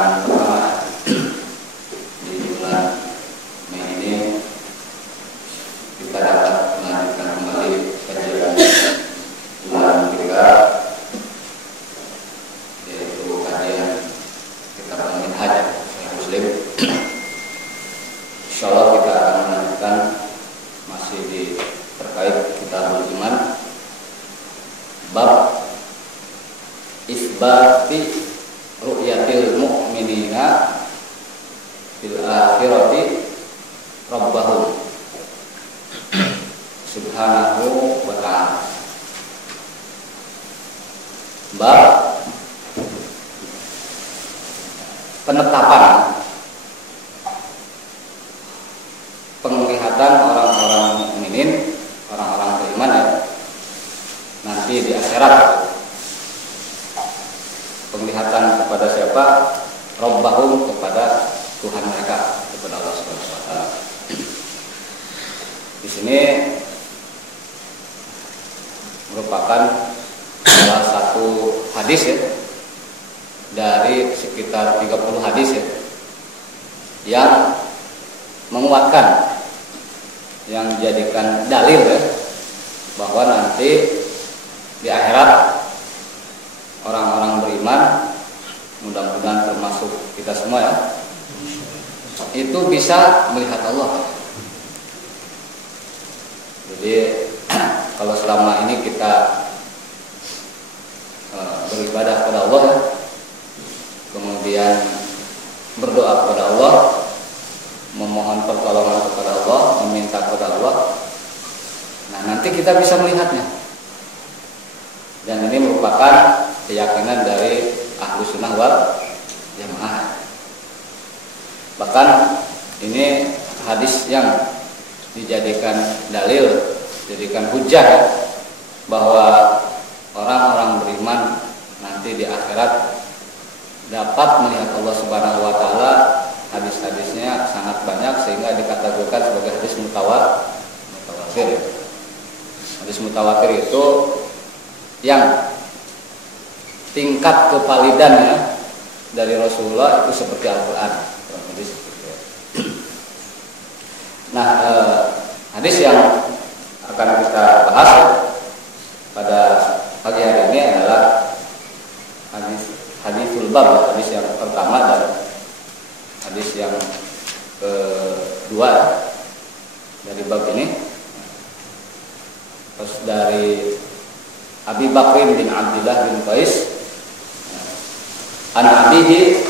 pekan pertama di bulan Mei ini kita dapat melanjutkan kembali kajian bulan 3, yaitu kajian kitab Al-Minhaj Sahih Muslim. Insyaallah kita akan melanjutkan masih di terkait kitab iman, bab isbati ru'yatil mu'minina fil akhirati rabbahum subhanahu wa ta'ala. Bab penetapan penglihatan orang-orang mukminin, orang-orang beriman ya, nanti di akhirat. Penglihatan kepada siapa? Rabbahum, kepada Tuhan mereka, kepada Allah Subhanahu wa taala. Di sini merupakan salah satu hadis ya, dari sekitar 30 hadis ya, yang menguatkan, yang dijadikan dalil ya, bahwa nanti di akhirat orang-orang beriman, mudah-mudahan termasuk kita semua ya, itu bisa melihat Allah. Jadi kalau selama ini kita beribadah kepada Allah, kemudian berdoa kepada Allah, memohon pertolongan kepada Allah, meminta kepada Allah, nah nanti kita bisa melihatnya. Dan ini merupakan keyakinan dari Ahlus Sunnah wal Jamaah. Bahkan ini hadis yang dijadikan dalil, dijadikan hujah bahwa orang-orang beriman nanti di akhirat dapat melihat Allah Subhanahu wa taala. Hadis-hadisnya sangat banyak sehingga dikategorikan sebagai hadis mutawatir. Hadis mutawatir itu yang tingkat kevalidannya dari Rasulullah itu seperti Al-Quran. Nah, hadis yang akan kita bahas pada pagi hari ini adalah hadisul bab, hadis yang pertama dan hadis yang kedua dari bab ini. Terus dari Abi Bakrin bin Abdullah bin Qais an abihi,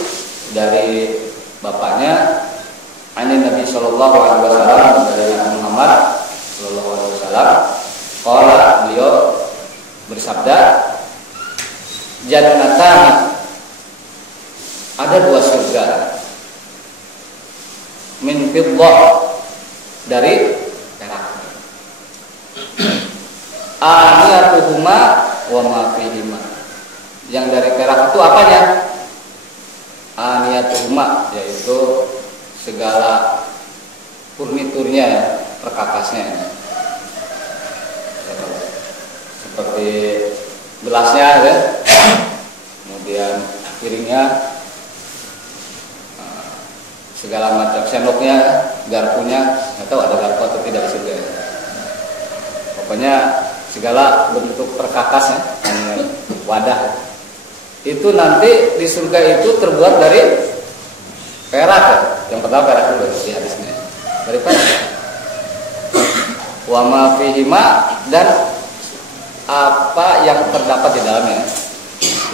dari bapaknya, ani Nabi sallallahu alaihi wasallam, dari Nabi Muhammad sallallahu alaihi wasallam, qala, beliau bersabda, jannatan, ada 2 surga, min fiddah, dari perak, aniyatuhuma wa ma fihima, yang dari perak itu apanya? Aniyatuhuma, yaitu segala furniturnya ya, perkakasnya, seperti gelasnya ya, kemudian piringnya, segala macam sendoknya, garpunya, nggak tahu ada garpu atau tidak di surga ya. Pokoknya segala bentuk perkakas ya, wadah itu nanti di surga itu terbuat dari perak ya. Yang pertama perak dulu di hadisnya, dari perak. Wa ma fihima, dan apa yang terdapat di dalamnya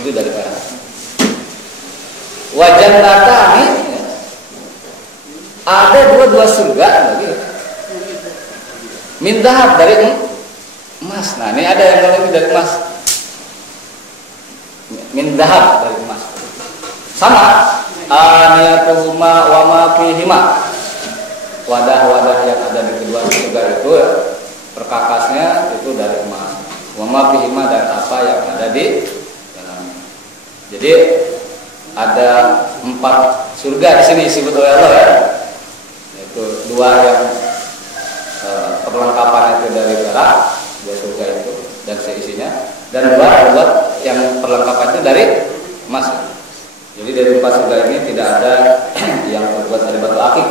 itu dari perak. Wa jannatani, ada dua surga lagi, min dhahab, dari emas. Nah ini ada yang lebih dari emas, min dhahab, dari emas. Sama aniyatuhuma wa ma fihima, wadah-wadah yang ada di kedua surga itu perkakasnya itu dari emas. Wa ma fihima, dan apa yang ada di dalamnya. Jadi ada 4 surga di sini disebut oleh Allah ya, yaitu 2 yang perlengkapan itu dari perak, 2 surga itu dan seisinya, dan 2 yang perlengkapan itu dari emas. Jadi dari tempat surga ini tidak ada yang terbuat dari batu akik.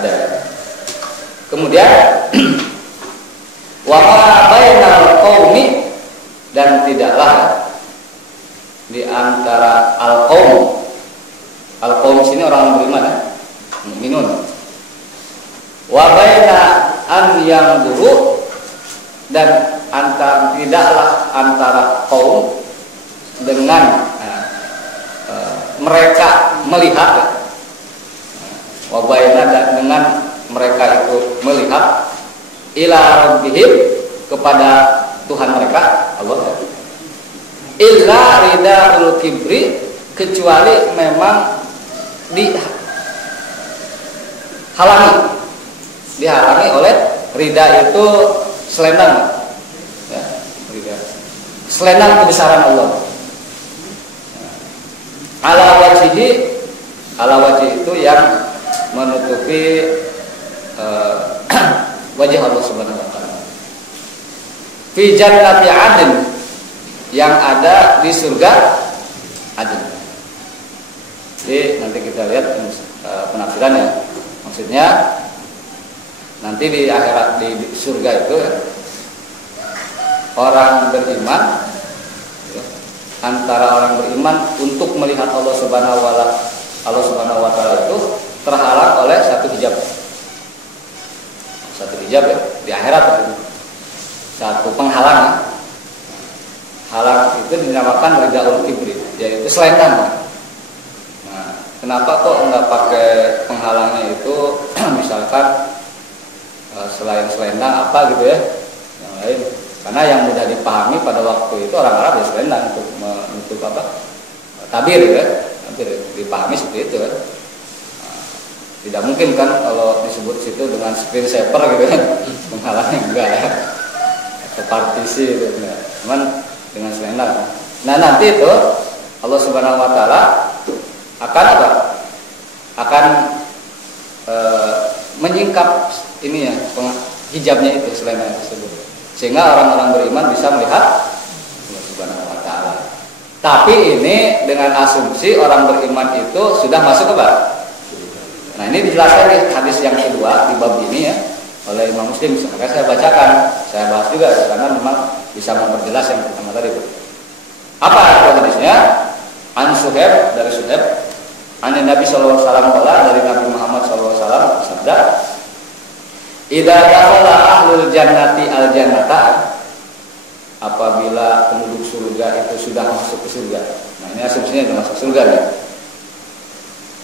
Ada. Kemudian wa ma bainal qaumi, dan tidaklah di antara al-qaum sini orang beriman ya, mukminun. Wa baina an yang buruk, dan tidaklah antara kaum dengan mereka melihat, wa baina, dan dengan mereka itu melihat ila rabbihim, kepada Tuhan mereka Allah, illa ridaul kibri, kecuali memang dihalangi oleh rida itu selendang ya, rida. Selendang kebesaran Allah. Ala wajhi itu yang menutupi wajah Allah Subhanahu wa taala. Fi jannati adn, yang ada di surga Adn. Jadi nanti kita lihat penafsirannya. Maksudnya nanti di akhirat, di surga itu orang beriman, antara orang beriman untuk melihat Allah Subhanahu wa taala itu terhalang oleh satu hijab ya, di akhirat itu. Satu penghalang. Halang itu dinamakan ridaul kibri, yaitu selendang. Nah, kenapa kok enggak pakai penghalangnya itu misalkan selain selendang apa gitu ya, yang lain? Karena yang mudah dipahami pada waktu itu orang Arab ya selendang untuk apa? Tabir ya, dipahami seperti itu kan. Nah, tidak mungkin kan kalau disebut situ dengan screen saver gitu kan, penghalangnya enggak ya, atau partisi gitu. Cuman dengan selendang. Nah nanti itu Allah Subhanahu wa taala akan apa? Akan menyingkap ini ya, hijabnya itu, selendang tersebut, sehingga orang-orang beriman bisa melihat Allah Subhanahu wa taala. Tapi ini dengan asumsi orang beriman itu sudah masuk ke bab. Nah ini dijelaskan di hadis yang kedua di bab ini ya oleh Imam Muslim. Sekarang saya bacakan, saya bahas juga karena memang bisa memperjelas yang pertama tadi. Apa hadisnya? An Suhaib, dari Suhaib, an Nabi sallallahu alaihi wasallam, dari Nabi Muhammad sallallahu alaihi wasallam bersabda, "Idza dakhala ahlul jannati al jannata", apabila penduduk surga itu sudah masuk ke surga. Nah, ini asumsinya sudah masuk surga nih.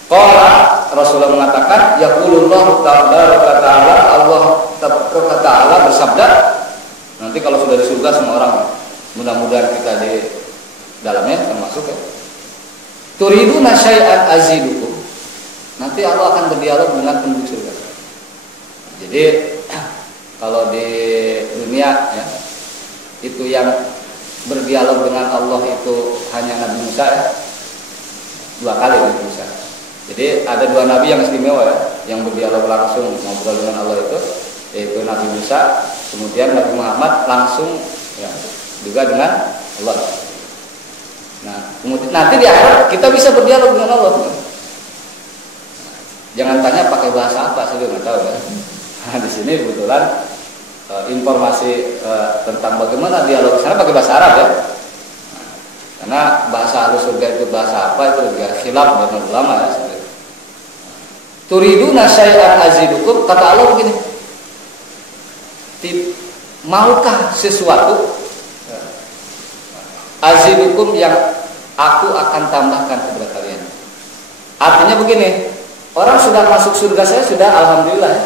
Qala, Rasulullah mengatakan, yaqulullahu ta'ala, Allah Ta'ala bersabda, nanti kalau sudah di surga semua orang, mudah-mudahan kita di dalamnya termasuk ya. Turiduna syai'an azidukum. Nanti Allah akan berdialog dengan penduduk surga. Jadi kalau di dunia ya, itu yang berdialog dengan Allah itu hanya Nabi Musa ya. 2 kali Nabi Musa. Jadi ada 2 nabi yang istimewa ya, yang berdialog langsung ngobrol dengan Allah itu, yaitu Nabi Musa, kemudian Nabi Muhammad langsung ya, juga dengan Allah. Nah, kemudian nanti di akhirat kita bisa berdialog dengan Allah. Jangan tanya pakai bahasa apa, saya nggak tahu ya. Nah, di sini kebetulan informasi tentang bagaimana dialog sana pakai bahasa Arab ya. Nah, karena bahasa Ahlus Surga itu bahasa apa itu juga khilaf dengan ulama ya. Turiduna syai'an azidukum, kata Allah begini, maukah sesuatu azidukum yang aku akan tambahkan kepada kalian. Artinya begini, orang sudah masuk surga saya sudah alhamdulillah ya.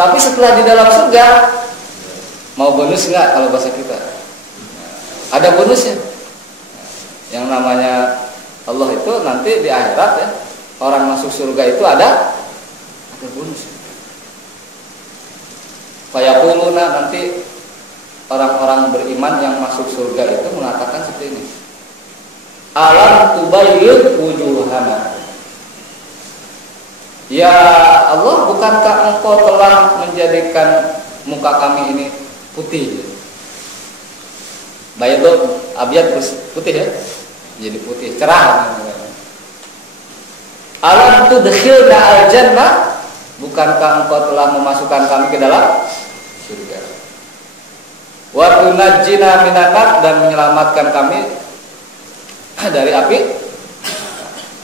Tapi setelah di dalam surga mau bonus nggak kalau bahasa kita? Ada bonusnya. Yang namanya Allah itu nanti di akhirat ya, orang masuk surga itu ada bonus. Fayaquluna, nanti orang-orang beriman yang masuk surga itu mengatakan seperti ini. Alam tubayyid wujuhana. Ya Allah, bukankah engkau telah menjadikan muka kami ini putih? Baydun, abyad, putih ya. jadi putih cerah. Alam tudkhilna al-jannah, bukankah engkau telah memasukkan kami ke dalam surga? Wa tunajjina minan nar, dan menyelamatkan kami dari api.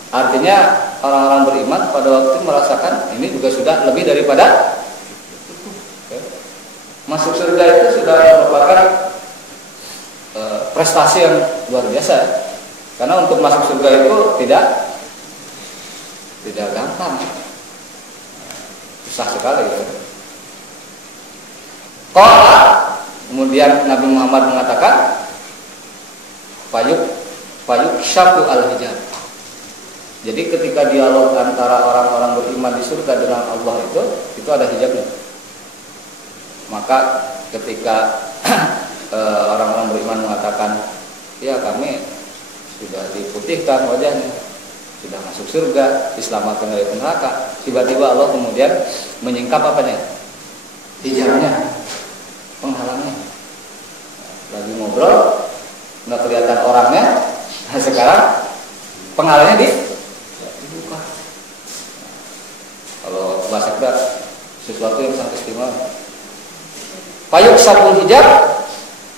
Artinya orang-orang beriman pada waktu itu merasakan ini juga sudah lebih daripada masuk surga itu sudah merupakan prestasi yang luar biasa. Karena untuk masuk surga itu tidak gampang, susah sekali. Qala, kemudian Nabi Muhammad mengatakan, fayuk syaku al-hijab. Jadi ketika dialog antara orang-orang beriman di surga dengan Allah itu ada hijabnya. Maka ketika orang-orang beriman mengatakan, ya kami sudah diputihkan wajahnya, sudah masuk surga, diselamatkan dari neraka, tiba-tiba Allah kemudian menyingkap apanya? Hijabnya, penghalangnya. Lagi ngobrol, nggak kelihatan orangnya, nah sekarang penghalangnya dibuka. Kalau bahasa kita sesuatu yang sangat istimewa. Payuk sabul hijab,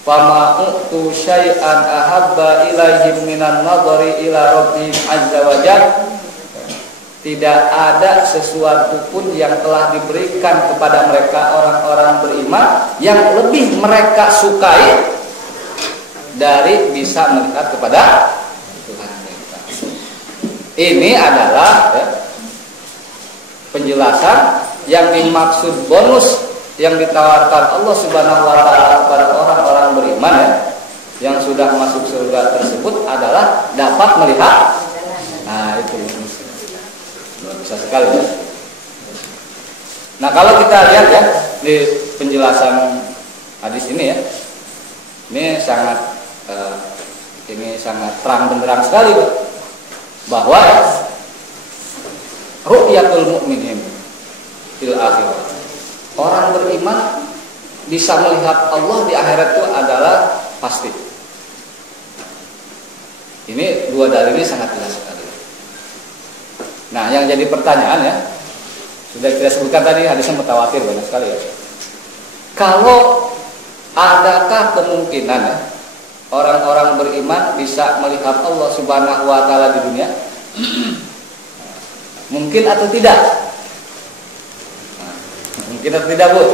fama utu syai'an ahabba ilaihim minan nadhari ila rabbihim azza wa jalla. Tidak ada sesuatu pun yang telah diberikan kepada mereka orang-orang beriman yang lebih mereka sukai dari bisa melihat kepada Tuhan mereka. Ini adalah penjelasan yang dimaksud bonus yang ditawarkan Allah Subhanahu wa taala kepada orang-orang beriman yang sudah masuk surga tersebut adalah dapat melihat. Nah, itu luar biasa sekali ya. Nah, kalau kita lihat ya di penjelasan hadis ini ya, ini sangat terang benderang sekali bahwa ru'yatul mu'minin fil akhirah, orang beriman bisa melihat Allah di akhirat itu adalah pasti. Ini dua dalilnya sangat jelas sekali. Nah, yang jadi pertanyaan ya, sudah kita sebutkan tadi hadisnya mutawatir banyak sekali ya. Kalau adakah kemungkinan ya, orang-orang beriman bisa melihat Allah Subhanahu wa taala di dunia? Mungkin atau tidak? Mungkin atau tidak, Bu?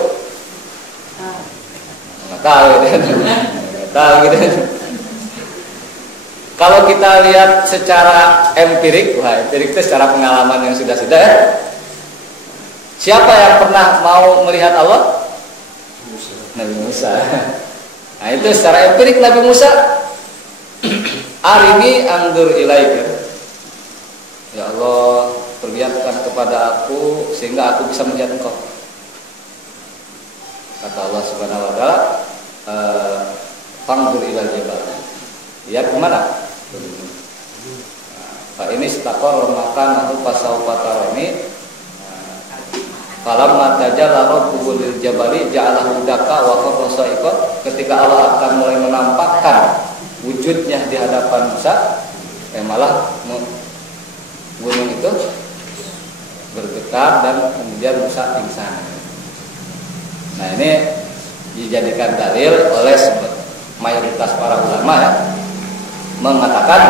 Nggak tahu gitu. Nggak tahu gitu. Kalau kita lihat secara empirik, empirik itu secara pengalaman yang sudah ya. Siapa yang pernah mau melihat Allah? Nabi Musa. Nah, itu secara empirik Nabi Musa. Arini andur ilaika. Ya Allah, perlihatkan kepada aku sehingga aku bisa melihat Engkau. Kata Allah Subhanahu wa taala, "Fanzur ilal jabal." Lihat kemana? Pak ini istaqarra makanahu fasawfa tarani. Falamma tajalla rabbuhu lil jabali ja'alahu dakka wa qarra sa'iqa. Ketika Allah akan mulai menampakkan wujudnya di hadapan Musa, malah gunung itu bergetar dan kemudian Musa pingsan. Nah, ini dijadikan dalil oleh mayoritas para ulama ya, mengatakan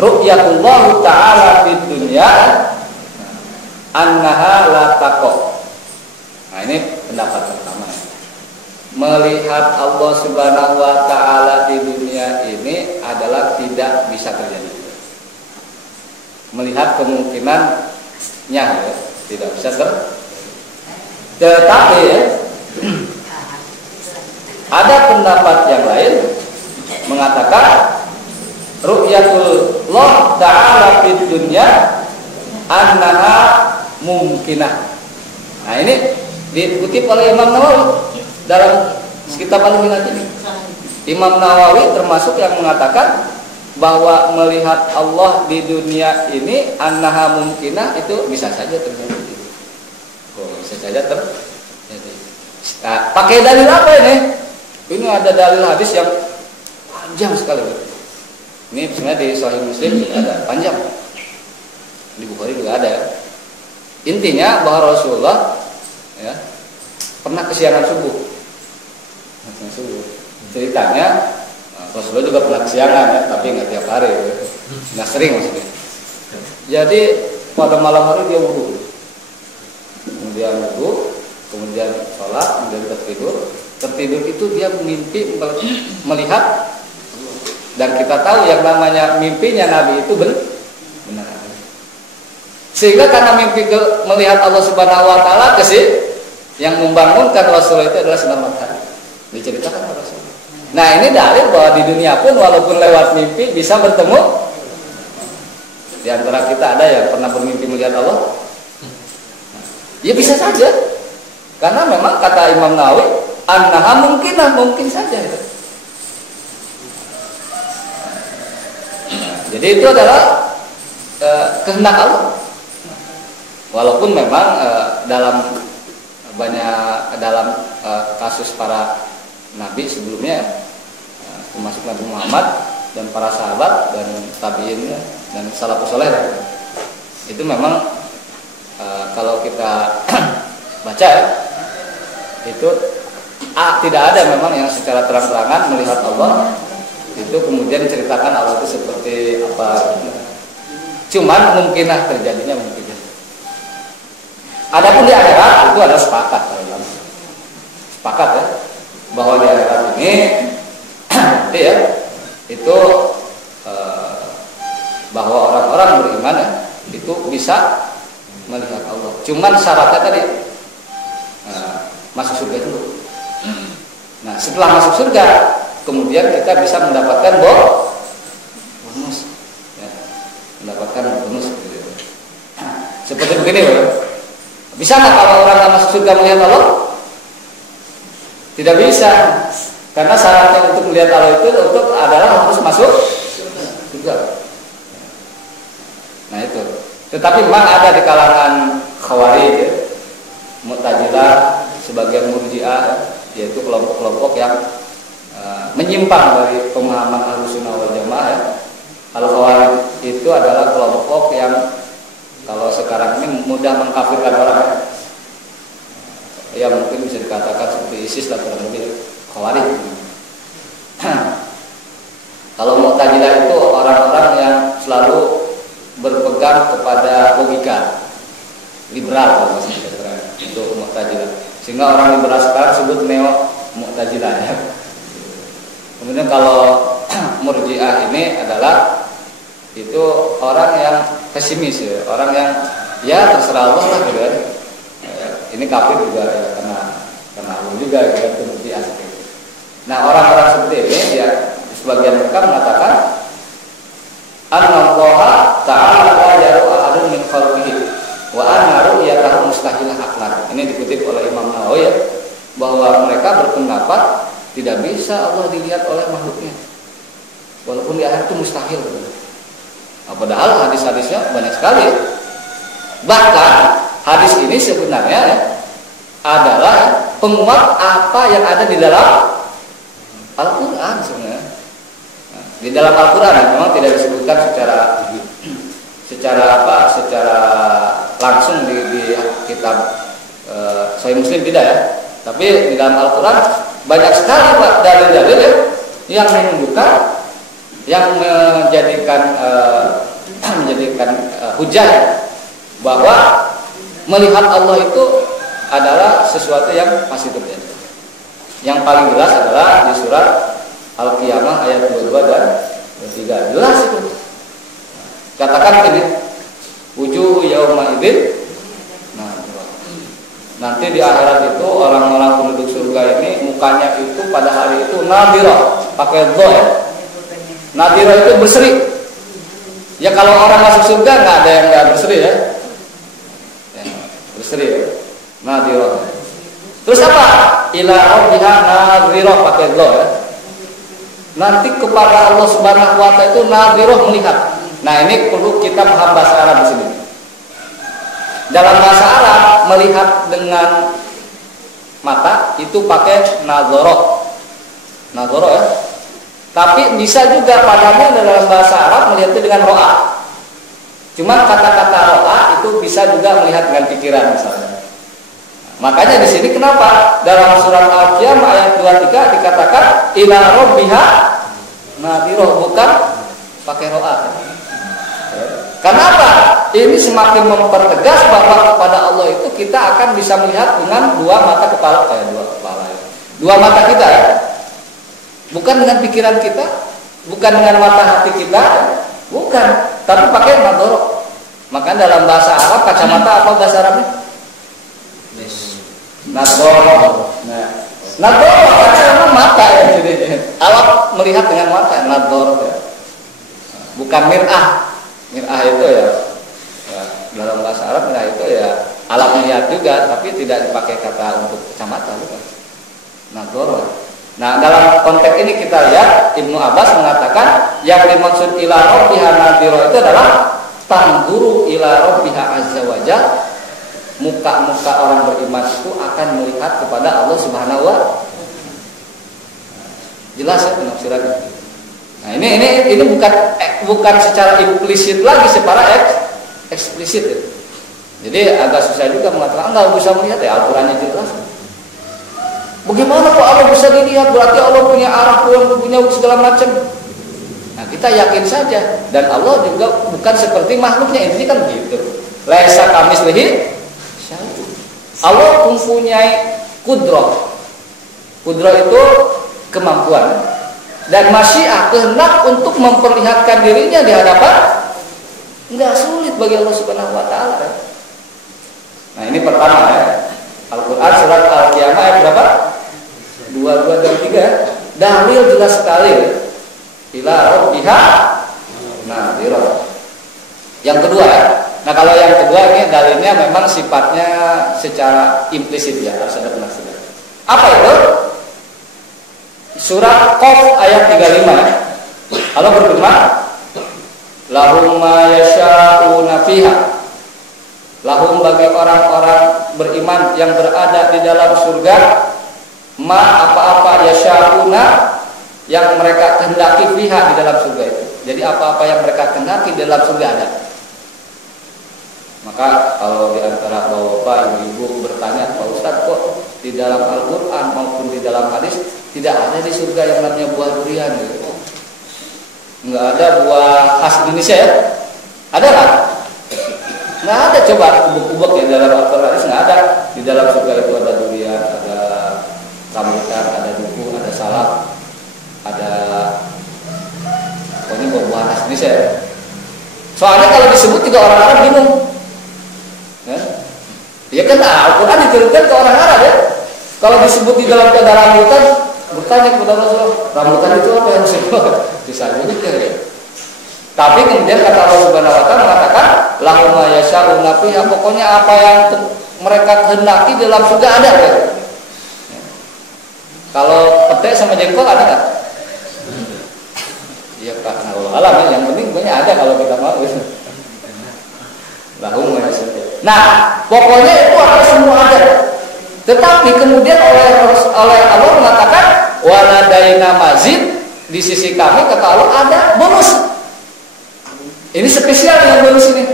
ru'yatullah ta'ala fid dunya annaha la taqo. Nah, ini pendapat pertama ya. Melihat Allah Subhanahu wa taala di dunia ini adalah tidak bisa terjadi. Melihat kemungkinannya ya, tidak bisa terjadi. Tetapi ada pendapat yang lain mengatakan ru'yatullah ta'ala fid dunya annaha mumkinah. Nah, ini dikutip oleh Imam Nawawi dalam kitab Al-Minhaj ini. Imam Nawawi termasuk yang mengatakan bahwa melihat Allah di dunia ini annaha mumkinah itu bisa saja terjadi. Bisa saja terjadi. Nah, pakai dalil apa ini? Ini ada dalil hadis yang panjang sekali. Ini sebenarnya di Sahih Muslim juga ada, panjang. Di Bukhari juga ada. Intinya bahwa Rasulullah ya, pernah kesiangan subuh. Ceritanya Rasulullah juga pernah kesiangan ya, tapi nggak tiap hari, ya. Nggak sering maksudnya. Jadi pada malam hari dia wudhu, kemudian sholat, kemudian tertidur itu dia mimpi melihat, dan kita tahu yang namanya mimpinya Nabi itu benar. Sehingga karena mimpi melihat Allah Subhanahu Wa Taala yang membangunkan Rasulullah itu adalah sinar matahari. Diceritakan oleh Rasulullah. Nah ini dalil bahwa di dunia pun walaupun lewat mimpi bisa bertemu. Di antara kita ada yang pernah bermimpi melihat Allah. Ya bisa saja. Karena memang kata Imam Nawawi, annaha mungkin saja itu. Jadi itu adalah kehendak Allah. Walaupun memang dalam kasus para nabi sebelumnya, termasuk Nabi Muhammad dan para sahabat dan tabi'in dan salafus saleh, itu memang kalau kita baca itu tidak ada memang yang secara terang-terangan melihat Allah itu kemudian diceritakan Allah itu seperti apa. Cuman mungkinlah terjadinya mungkin. Adapun di akhirat itu ada sepakat ya bahwa di akhirat ini ya itu bahwa orang-orang beriman ya, itu bisa melihat Allah. Cuman syaratnya tadi masuk surga dulu. Nah setelah masuk surga kemudian kita bisa mendapatkan bonus ya, mendapatkan bonus gitu. Seperti begini ya. Bisa nggak kalau orang nggak masuk surga melihat Allah? Tidak bisa, karena syaratnya untuk melihat Allah itu adalah harus masuk surga. Nah itu. Tetapi memang ada di kalangan Khawarij, ya, Mu'tazilah, sebagian Murji'ah, yaitu kelompok-kelompok yang menyimpang dari pemahaman Ahlussunnah wal Jamaah. Ya. Al-Khawarij itu adalah kelompok yang kalau sekarang ini mudah mengkafirkan orang ya mungkin bisa dikatakan seperti ISIS lah kurang lebih Khawarij. Kalau Mu'tazilah itu orang-orang yang selalu berpegang kepada logika liberal kalau masih dikatakan itu Mu'tazilah. Sehingga orang liberal sekarang sebut neo Mu'tazilah ya. Kemudian kalau Murji'ah ini adalah itu orang yang pesimis ya, orang yang ya terserah Allah lah gitu kan. Ini kafir juga ya, karena Allah juga ya, kan Murji'ah seperti itu. Nah orang-orang seperti ini ya sebagian mereka mengatakan An-Nallaha ta'ala la yaru ahadun min khalqihi wa anna ru'yatahu mustahilah aqlan. Ini dikutip oleh Imam Nawawi ya, bahwa mereka berpendapat tidak bisa Allah dilihat oleh makhluknya. Walaupun di akhirat itu mustahil. Nah, padahal hadis-hadisnya banyak sekali. Bahkan hadis ini sebenarnya ya, adalah penguat apa yang ada di dalam Al-Quran sebenarnya. Nah, di dalam Al-Quran memang tidak disebutkan secara langsung di kitab Sahih Muslim tidak ya. Tapi di dalam Al-Quran banyak sekali dalil-dalil ya, yang menunjukkan, yang menjadikan hujah bahwa melihat Allah itu adalah sesuatu yang pasti terjadi. Yang paling jelas adalah di surat Al-Qiyamah ayat 22 dan 23. Jelas itu. Katakan ini wujuh yauma idzin. Nanti di akhirat itu orang-orang penduduk surga ini mukanya itu pada hari itu nadhirah, pakai dha ya. Nadhirah itu berseri. Ya kalau orang masuk surga nggak ada yang nggak berseri ya. Berseri ya. Nadhirah. Terus apa? Ila rabbiha nadhirah, pakai dha ya. Nanti kepada Allah Subhanahu wa taala itu nadhirah, melihat. Nah, ini perlu kita paham bahasa Arab di sini. Dalam bahasa Arab melihat dengan mata itu pakai nadhara. Nadhara ya. Tapi bisa juga padanya dalam bahasa Arab melihatnya dengan ro'a. Cuma kata-kata ro'a itu bisa juga melihat dengan pikiran misalnya. Makanya di sini kenapa dalam surat Al-Qiyamah ayat 23 dikatakan ila rabbiha nadhiroh, bukan pakai ro'a. Kenapa? Ini semakin mempertegas bahwa kepada Allah itu kita akan bisa melihat dengan dua mata kita ya. Bukan dengan pikiran kita, bukan dengan mata hati kita, bukan, tapi pakai nadharo. Maka dalam bahasa Arab kacamata apa bahasa Arabnya? Nadharo. Nah, nadharo karena memang mata ya, jadi alat melihat dengan mata, nadharo ya. Bukan mir'ah. Mir'ah itu ya dalam bahasa Arab mir'ah itu ya alat melihat juga, tapi tidak dipakai kata untuk kacamata, bukan. Nadharo. Nah, dalam konteks ini kita lihat Ibnu Abbas mengatakan yang dimaksud ila rabbiha nadhiro itu adalah tanzuru ila rabbiha azza wajalla. Muka-muka orang beriman itu akan melihat kepada Allah Subhanahu wa taala. Jelas ya penafsirannya. Nah, ini bukan secara implisit lagi, secara eksplisit ya. Jadi agak susah juga mengatakan enggak bisa melihat ya, Al-Qur'annya jelas. Bagaimana kok Allah bisa dilihat? Berarti Allah punya arah, punya segala macam. Nah, kita yakin saja. Dan Allah juga bukan seperti makhluknya. Intinya kan begitu. Laisa kamitslihi syai'un. Allah mempunyai kudrah. Kudrah itu kemampuan dan masyiah, kehendak untuk memperlihatkan dirinya di hadapan. Enggak sulit bagi Allah Subhanahu wa taala. Nah, ini pertama ya. Al-Qur'an surat Al-Qiyamah ayat berapa? 22 dan 3. Dalil jelas sekali. Ila rabbiha nadhiro. Yang kedua ya. Nah, kalau yang kedua ini dalilnya memang sifatnya secara implisit ya, harus ada penafsiran. Apa itu? Surat Qaf ayat 35 ya. Allah berfirman, lahum ma yasha'una fiha. Lahum bagi orang-orang beriman yang berada di dalam surga ma apa-apa yasha'una yang mereka kehendaki fiha di dalam surga itu. Jadi apa-apa yang mereka kehendaki di dalam surga ada. Maka kalau di antara bapak ibu-ibu bertanya, Pak Ustadz kok di dalam Al-Quran maupun di dalam hadis tidak ada di surga yang namanya buah durian gitu. Nggak ada buah khas Indonesia ya? Ada nggak? Nggak ada, coba ubek-ubek ya dalam Al-Quran nggak ada. Di dalam surga itu ada durian, ada rambutan, ada duku, ada salak, ada ini buah khas Indonesia ya? Soalnya kalau disebut juga orang Arab bingung. Ya kan Al-Quran diturunkan ke orang Arab ya. Kalau disebut di dalam kata rambutan, bertanya kepada Rasulullah, rambutan itu apa yang disebut? Bisa juga ya. Tapi kemudian kata Allah Subhanahu wa taala mengatakan, lahum ma yasha'una fiha, pokoknya apa yang mereka kehendaki dalam surga ada ya. Kalau pete sama jengkol ada enggak? Iya Pak, Allah alam yang penting pokoknya ada kalau kita mau. Lahum ma yasha'una. Nah, pokoknya itu ada, semua ada. Tetapi kemudian oleh Allah mengatakan waladaina mazid, di sisi kami kata Allah ada bonus. Ini spesial yang bonus ini.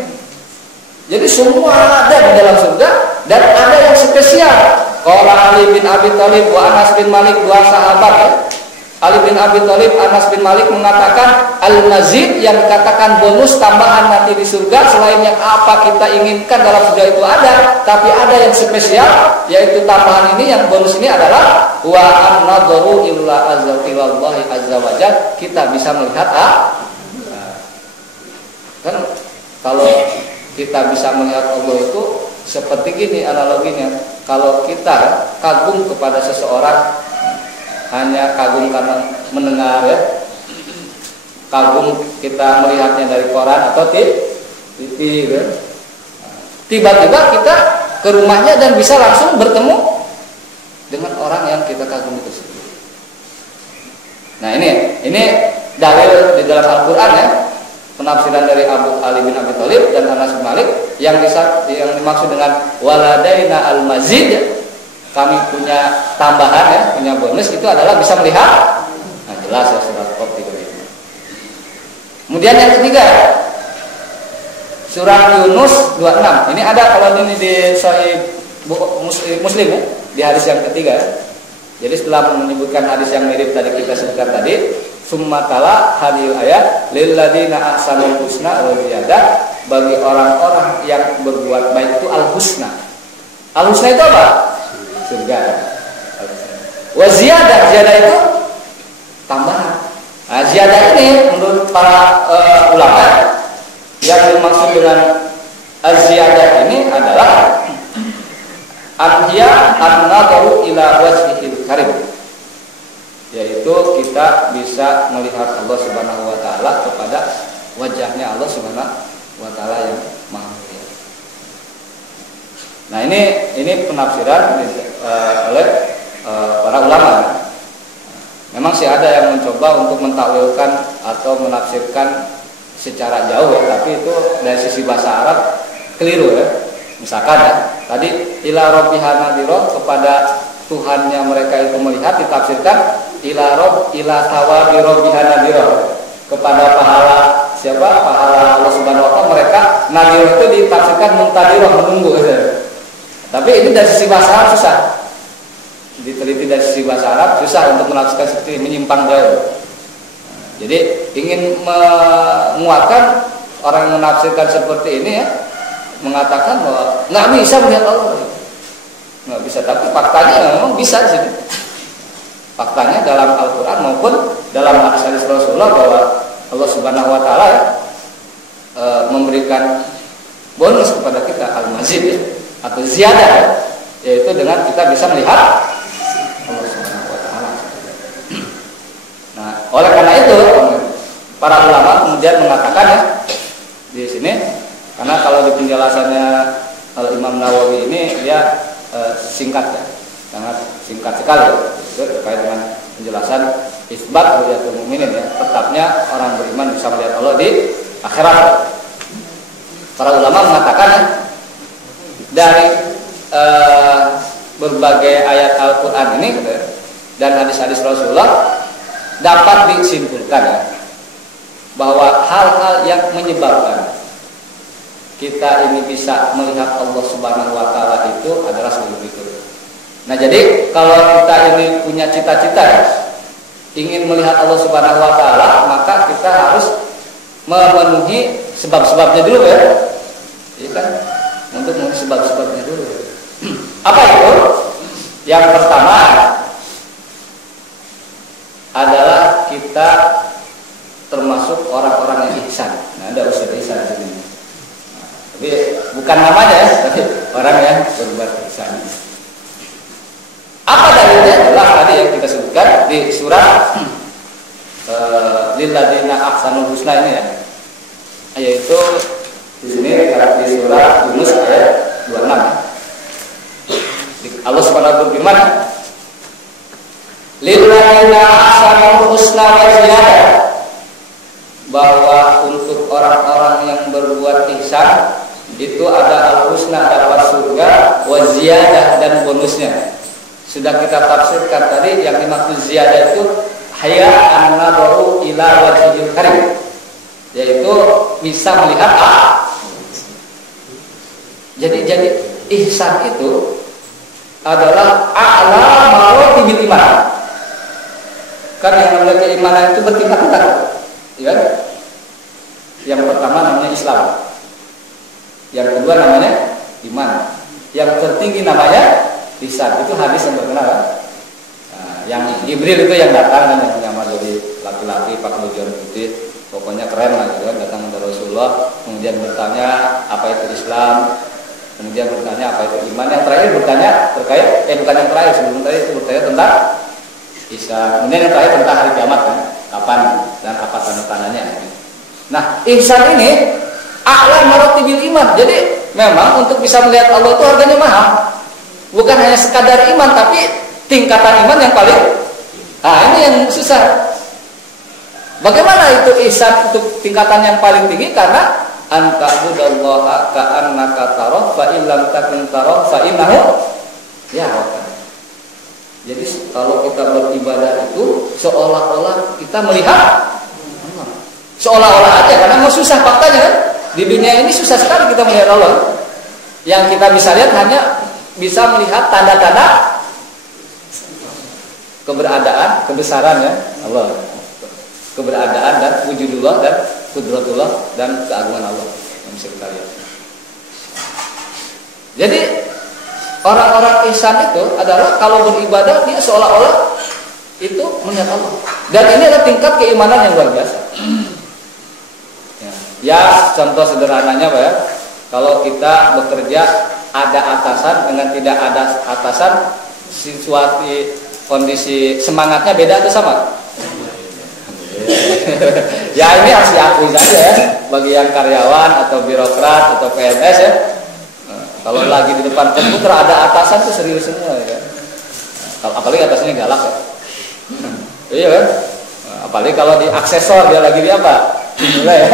Jadi semua ada di dalam surga dan ada yang spesial. Qala Ali bin Abi Thalib wa Anas bin Malik, dua sahabat ya. Ali bin Abi Thalib, Anas bin Malik mengatakan al-mazid yang dikatakan bonus tambahan nanti di surga selain yang apa kita inginkan dalam surga itu ada, tapi ada yang spesial yaitu tambahan ini, yang bonus ini adalah wa an-nadharu illa azzallahi azza wajalla, kita bisa melihat kan kalau kita bisa melihat Allah itu seperti gini analoginya, kalau kita kagum kepada seseorang hanya kagum karena mendengar ya, kagum kita melihatnya dari koran atau TV ya. Tiba-tiba kita ke rumahnya dan bisa langsung bertemu dengan orang yang kita kagum itu sendiri. Nah ini dalil di dalam Al-Quran ya, penafsiran dari Abu Ali bin Abi Thalib dan Anas bin Malik yang dimaksud dengan waladaina al-mazid ya, kami punya tambahan ya, punya bonus itu adalah bisa melihat. Nah jelas ya surat Qaf 35 Kemudian yang ketiga, surat Yunus 26. Ini ada kalau ini di Sahih Muslim ya, di hadis yang ketiga. Jadi setelah menyebutkan hadis yang mirip tadi kita sebutkan tadi, summatala hadil ayat lil ladzina ahsanul husna wa ziyadah, bagi orang-orang yang berbuat baik itu al husna. Al husna itu apa? Surga. Wa ziyadah, ziyadah itu tambahan. Nah, ziyadah ini menurut para ulama yang dimaksud dengan az-ziyadah ini adalah An-hiya an-nadharu ila wajhihil karim, yaitu kita bisa melihat Allah Subhanahu wa taala kepada wajahnya Allah Subhanahu wa taala yang Maha Mulia. Nah, ini penafsiran oleh para ulama. Memang sih ada yang mencoba untuk mentakwilkan atau menafsirkan secara jauh ya, tapi itu dari sisi bahasa Arab keliru ya. Misalkan ya, tadi ila rabbiha nadhira, kepada Tuhannya mereka itu melihat, ditafsirkan ila thawabi rabbiha nadhira, kepada pahala siapa? Pahala Allah Subhanahu wa taala mereka nadhira itu ditafsirkan muntadhira, menunggu gitu. Tapi ini dari sisi bahasa Arab susah. Diteliti dari sisi bahasa Arab susah untuk menafsirkan seperti menyimpang jauh. Jadi ingin menguatkan orang yang menafsirkan seperti ini ya, mengatakan bahwa nggak bisa melihat Allah, nggak bisa. Tapi faktanya memang bisa di sini. Faktanya dalam Al-Quran maupun dalam hadis-hadis Rasulullah bahwa Allah Subhanahu Wa Taala memberikan bonus kepada kita al-mazid ya, atau ziyadah ya, yaitu dengan kita bisa melihat Allah Subhanahu Wa Taala. Nah, oleh karena itu para ulama kemudian mengatakan ya di sini. Karena kalau di penjelasannya Imam Nawawi ini dia singkat ya, sangat singkat sekali ya, itu terkait dengan penjelasan isbat ru'yatul mukminin ya, tetapnya orang beriman bisa melihat Allah di akhirat. Para ulama mengatakan ya, dari berbagai ayat Al-Quran ini gitu, dan hadis-hadis Rasulullah dapat disimpulkan ya, bahwa hal-hal yang menyebabkan kita ini bisa melihat Allah Subhanahu wa taala itu adalah seperti itu. Nah, jadi kalau kita ini punya cita-cita ingin melihat Allah Subhanahu wa taala, maka kita harus memenuhi sebab-sebabnya dulu ya. Iya kan? Untuk memenuhi sebab-sebabnya dulu. Apa itu? Yang pertama adalah kita termasuk orang-orang yang ihsan. Nah, ada unsur ihsan di sini. Tapi bukan namanya ya, tapi orang yang berbuat ihsan. Apa dalilnya? Adalah tadi yang kita sebutkan di surat lil ladzina ahsanul husna ini ya. Yaitu di sini di surat Yunus ayat 26. Allah Subhanahu wa taala berfirman, lil ladzina ahsanul husna wa ziyadah, bahwa untuk orang-orang yang berbuat ihsan itu ada al-husna, dapat surga, wa ziyadah, dan bonusnya. Sudah kita tafsirkan tadi, yang dimaksud ziyadah itu haya an-nadharu ila wajhil karim, yaitu bisa melihat Jadi ihsan itu adalah a'la maratibil iman. Kan yang namanya keimanan itu bertingkat-tingkat. Ya. Yang pertama namanya Islam. Yang kedua namanya iman. Yang tertinggi namanya ihsan. Itu hadis yang terkenal. Nah, yang Jibril itu yang datang dan yang menyamar jadi laki-laki pakai baju putih. Pokoknya keren lah gitu kan, datang dari Rasulullah, kemudian bertanya apa itu Islam, kemudian bertanya apa itu iman. Yang terakhir bertanya terkait bukan yang terakhir, sebelum tadi itu bertanya tentang Islam. Kemudian yang terakhir tentang hari kiamat kan, kapan dan apa tanda-tandanya. Nah, ihsan ini a'la maratibil iman. Jadi memang untuk bisa melihat Allah itu harganya mahal. Bukan hanya sekadar iman, tapi tingkatan iman yang paling. Nah, ini yang susah. Bagaimana itu ihsan untuk tingkatan yang paling tinggi? Karena anta'budallaha ka'annaka tarah fa illam takun tarah fa innahu yaraka. Jadi kalau kita beribadah itu seolah-olah kita melihat Allah. Seolah-olah aja, karena mau susah faktanya kan. Di dunia ini susah sekali kita melihat Allah. Yang kita bisa lihat hanya bisa melihat tanda-tanda keberadaan, kebesarannya Allah. Keberadaan dan wujudullah dan kudratullah dan keagungan Allah yang bisa kita lihat. Jadi orang-orang ihsan itu adalah kalau beribadah dia seolah-olah itu melihat Allah. Dan ini adalah tingkat keimanan yang luar biasa. Ya, contoh sederhananya Pak ya. Kalau kita bekerja ada atasan dengan tidak ada atasan, situasi kondisi semangatnya beda atau sama? Ya ini harus diakui saja ya. Bagi yang karyawan atau birokrat atau PNS ya. Kalau lagi di depan komputer ada atasan tuh serius semua ya. Apalagi atasannya galak ya. Iya kan? Apalagi kalau di aksesor dia lagi di apa? Mulai ya.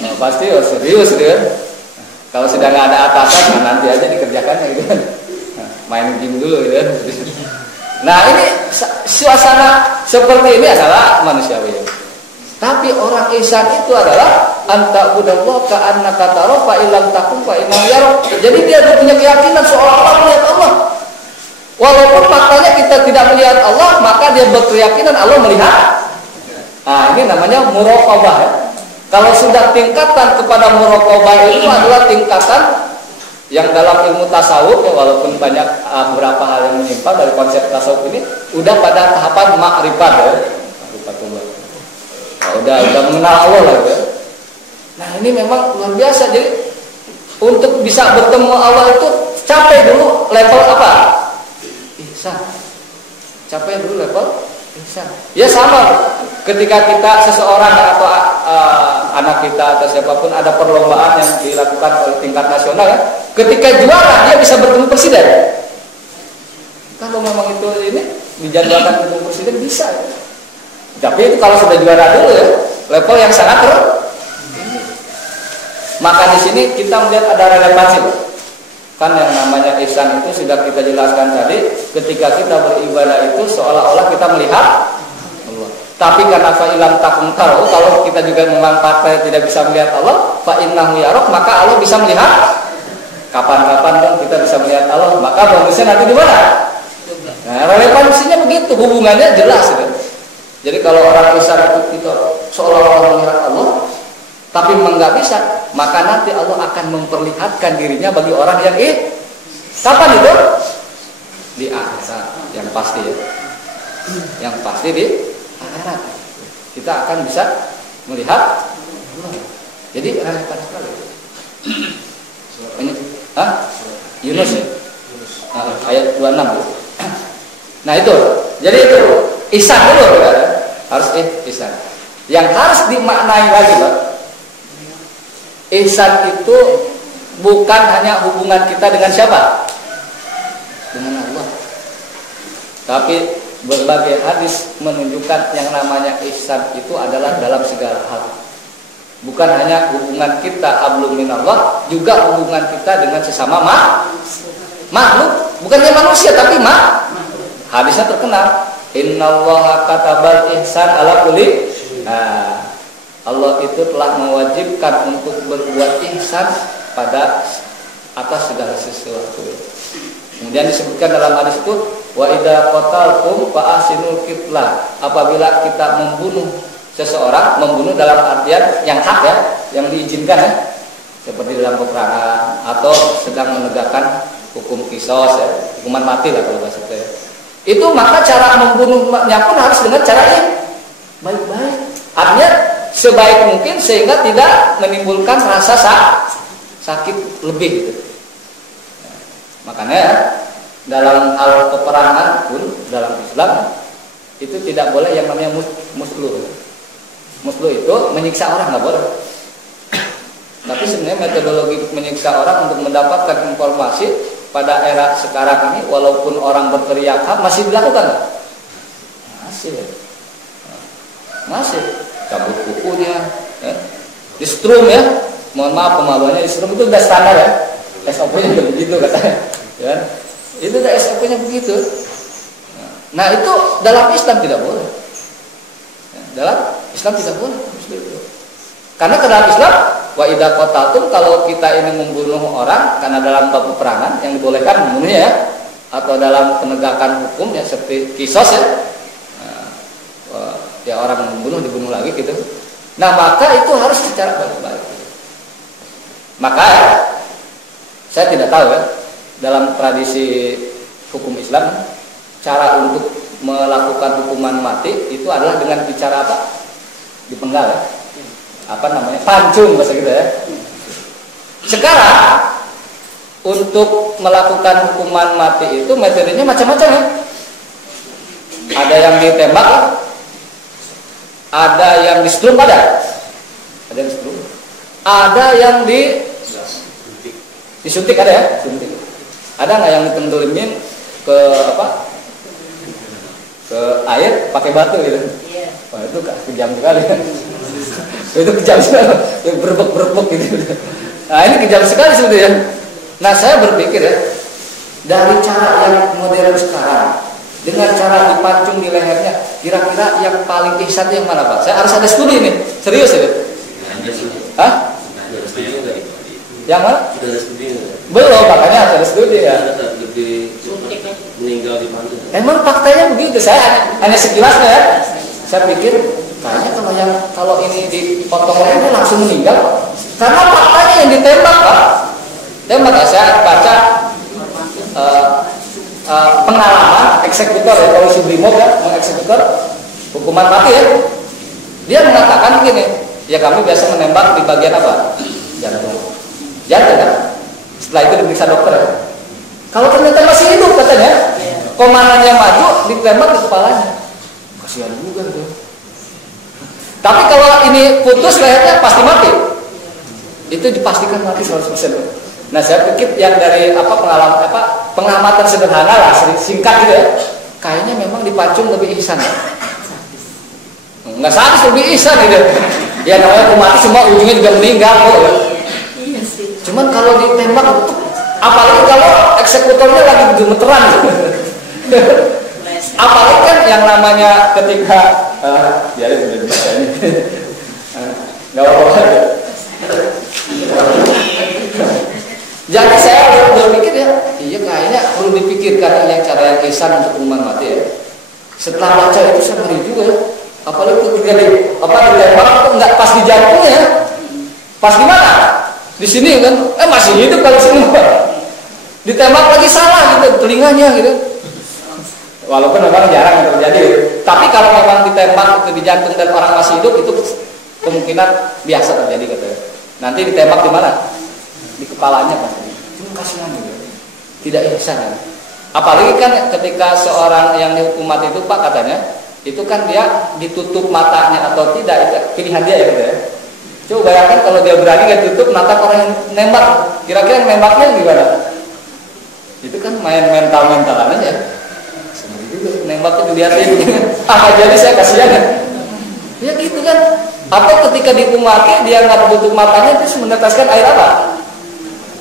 Nah, pasti serius gitu kan. Kalau sudah nggak ada atasan, nanti aja dikerjakannya gitu kan. Main game dulu gitu kan. Nah ini suasana seperti ini adalah manusiawi. Tapi orang ihsan itu adalah anta budallah ka'annaka tara fa illam takum fa innahu yarah. Jadi dia punya keyakinan seolah-olah melihat Allah. Walaupun faktanya kita tidak melihat Allah, maka dia berkeyakinan Allah melihat. Nah ini namanya muraqabah ya. Kalau sudah tingkatan kepada muraqabah itu adalah tingkatan yang dalam ilmu tasawuf ya, walaupun banyak beberapa hal yang menyimpang dari konsep tasawuf ini, udah pada tahapan makrifat ya. Makrifatullah. Nah, udah mengenal Allah lah ya. Nah, ini memang luar biasa. Jadi untuk bisa bertemu Allah itu capai dulu level apa? Ihsan. Capai dulu level ihsan. Ya sama ketika kita seseorang atau anak kita atau siapapun ada perlombaan yang dilakukan oleh tingkat nasional ya. Ketika juara dia bisa bertemu presiden. Kalau memang itu ini dijadwalkan bertemu presiden bisa ya. Tapi itu kalau sudah juara dulu ya, level yang sangat tinggi. Maka di sini kita melihat ada relevansi. Kan yang namanya ihsan itu sudah kita jelaskan tadi, ketika kita beribadah itu seolah-olah kita melihat Allah. Tapi karena fa'ilam takum taru, kalau kita juga memang partai tidak bisa melihat Allah, fa'innahu yarok, maka Allah bisa melihat. Kapan-kapan dong kita bisa melihat Allah, maka bagusnya nanti di mana? Nah, relevansinya begitu, hubungannya jelas gitu. Jadi kalau orang ihsan itu seolah-olah melihat Allah, tapi memang nggak bisa, maka nanti Allah akan memperlihatkan dirinya bagi orang yang kapan itu? Di akhirat, yang pasti ya. Yang pasti di akhirat. Kita akan bisa melihat Allah. Jadi relevan sekali. Ini, Yunus ya? Ayat 26. Nah itu, jadi itu ihsan dulu ya. Harus ihsan. Yang harus dimaknai lagi Pak. Ihsan itu bukan hanya hubungan kita dengan siapa? Dengan Allah. Tapi berbagai hadis menunjukkan yang namanya ihsan itu adalah dalam segala hal. Bukan hanya hubungan kita hablum minallah, juga hubungan kita dengan sesama makhluk. Bukannya manusia tapi hadisnya terkenal. Innallaha katabal ihsan ala kulli. Allah itu telah mewajibkan untuk berbuat ihsan pada atas segala sesuatu. Kemudian disebutkan dalam hadis itu wa idza qataltum fa ahsinul qitlah. Apabila kita membunuh seseorang, membunuh dalam artian yang hak ya, yang diizinkan ya, seperti dalam peperangan atau sedang menegakkan hukum qisas ya, hukuman mati lah kalau bahasa itu ya. Itu maka cara membunuhnya pun harus dengan cara yang baik-baik. Artinya sebaik mungkin sehingga tidak menimbulkan rasa sakit lebih gitu. Makanya dalam hal peperangan pun dalam Islam itu tidak boleh yang namanya musluh. Musluh itu menyiksa orang nggak boleh. Tapi sebenarnya metodologi menyiksa orang untuk mendapatkan informasi pada era sekarang ini, walaupun orang berteriak masih dilakukan, masih cabut kukunya, ya. Di-strum ya, mohon maaf kemaluannya, di-strum itu udah standar ya, SOP-nya begitu katanya, ya. Itu udah SOP-nya begitu. Nah itu dalam Islam tidak boleh. Dalam Islam tidak boleh. Karena ke dalam Islam wa idza qataltum, kalau kita ini membunuh orang karena dalam bab peperangan yang dibolehkan membunuhnya ya, atau dalam penegakan hukum ya seperti kisos ya. Ya orang membunuh dibunuh lagi gitu. Nah, maka itu harus secara baik-baik. Maka saya tidak tahu ya dalam tradisi hukum Islam cara untuk melakukan hukuman mati itu adalah dengan bicara apa? Dipenggal ya. Apa namanya? Pancung bahasa kita ya. Sekarang untuk melakukan hukuman mati itu metodenya macam-macam ya. Ada yang ditembak, ada yang disetrum, ada yang disetrum, ada yang disuntik ada ya, suntik. Ada nggak yang ditenggelamkan ke apa? Ke air pakai batu gitu? Wah itu kejam sekali. Itu kejam sekali, berbek gitu. Nah ini kejam sekali sebetulnya. Nah saya berpikir ya, dari cara yang modern sekarang dengan cara dipancung di lehernya, kira-kira yang paling ihsan yang mana Pak? Saya harus ada studi nih, serius ya? Hah? Yang mana? Belum, makanya harus ada studi ya. Meninggal di pancung. Emang faktanya begitu, saya hanya sekilasnya ya. Saya pikir kayaknya kalau ini dipotong lehernya langsung meninggal, karena faktanya yang ditembak Pak. Tembak ya, saya baca pengalaman eksekutor ya, polisi Brimob ya, mengeksekutor hukuman mati ya. Dia mengatakan begini, ya kami biasa menembak di bagian apa? Jantung. Jantung kan? Setelah itu diperiksa dokter ya. Kalau ternyata masih hidup katanya, komandannya maju ditembak di kepalanya. Kasihan juga tuh. Tapi kalau ini putus lehernya pasti mati. Itu dipastikan mati 100%. Nah saya pikir yang dari pengalaman pengamatan sederhana lah, singkat gitu ya, kayaknya memang dipancung lebih ihsan ya. Nggak sadis, lebih ihsan gitu. Ya namanya mati semua ujungnya juga meninggal kok ya. Cuman kalau ditembak itu, apalagi kalau eksekutornya lagi gemeteran gitu. Apalagi kan yang namanya ketika biarin udah dibaca ini. Nggak apa-apa. Jadi saya berpikir ya, iya kayaknya perlu dipikirkan yang cara yang ihsan untuk hukuman mati ya. Setelah baca itu saya ngeri juga ya. Apalagi ketika ditembak itu nggak pas di jantungnya ya. Pas di mana? Di sini kan, masih hidup kalau sini. Ditembak lagi salah gitu, telinganya gitu. Walaupun memang jarang terjadi. Tapi kalau memang ditembak itu di jantung dan orang masih hidup, itu kemungkinan biasa terjadi katanya. Nanti ditembak di mana? Di kepalanya pasti. Cuma kasihan juga. Tidak ihsan kan. Apalagi kan ketika seorang yang dihukum mati itu Pak katanya, itu kan dia ditutup matanya atau tidak, itu pilihan dia ya gitu ya. Coba bayangkan kalau dia berani nggak tutup mata orang yang nembak, kira-kira yang nembaknya gimana? Itu kan main mental-mentalan aja. Sendiri juga nembaknya dilihatin. Jadi saya kasihan kan. Ya gitu kan. Atau ketika dihukum mati dia nggak tutup matanya, terus meneteskan air apa?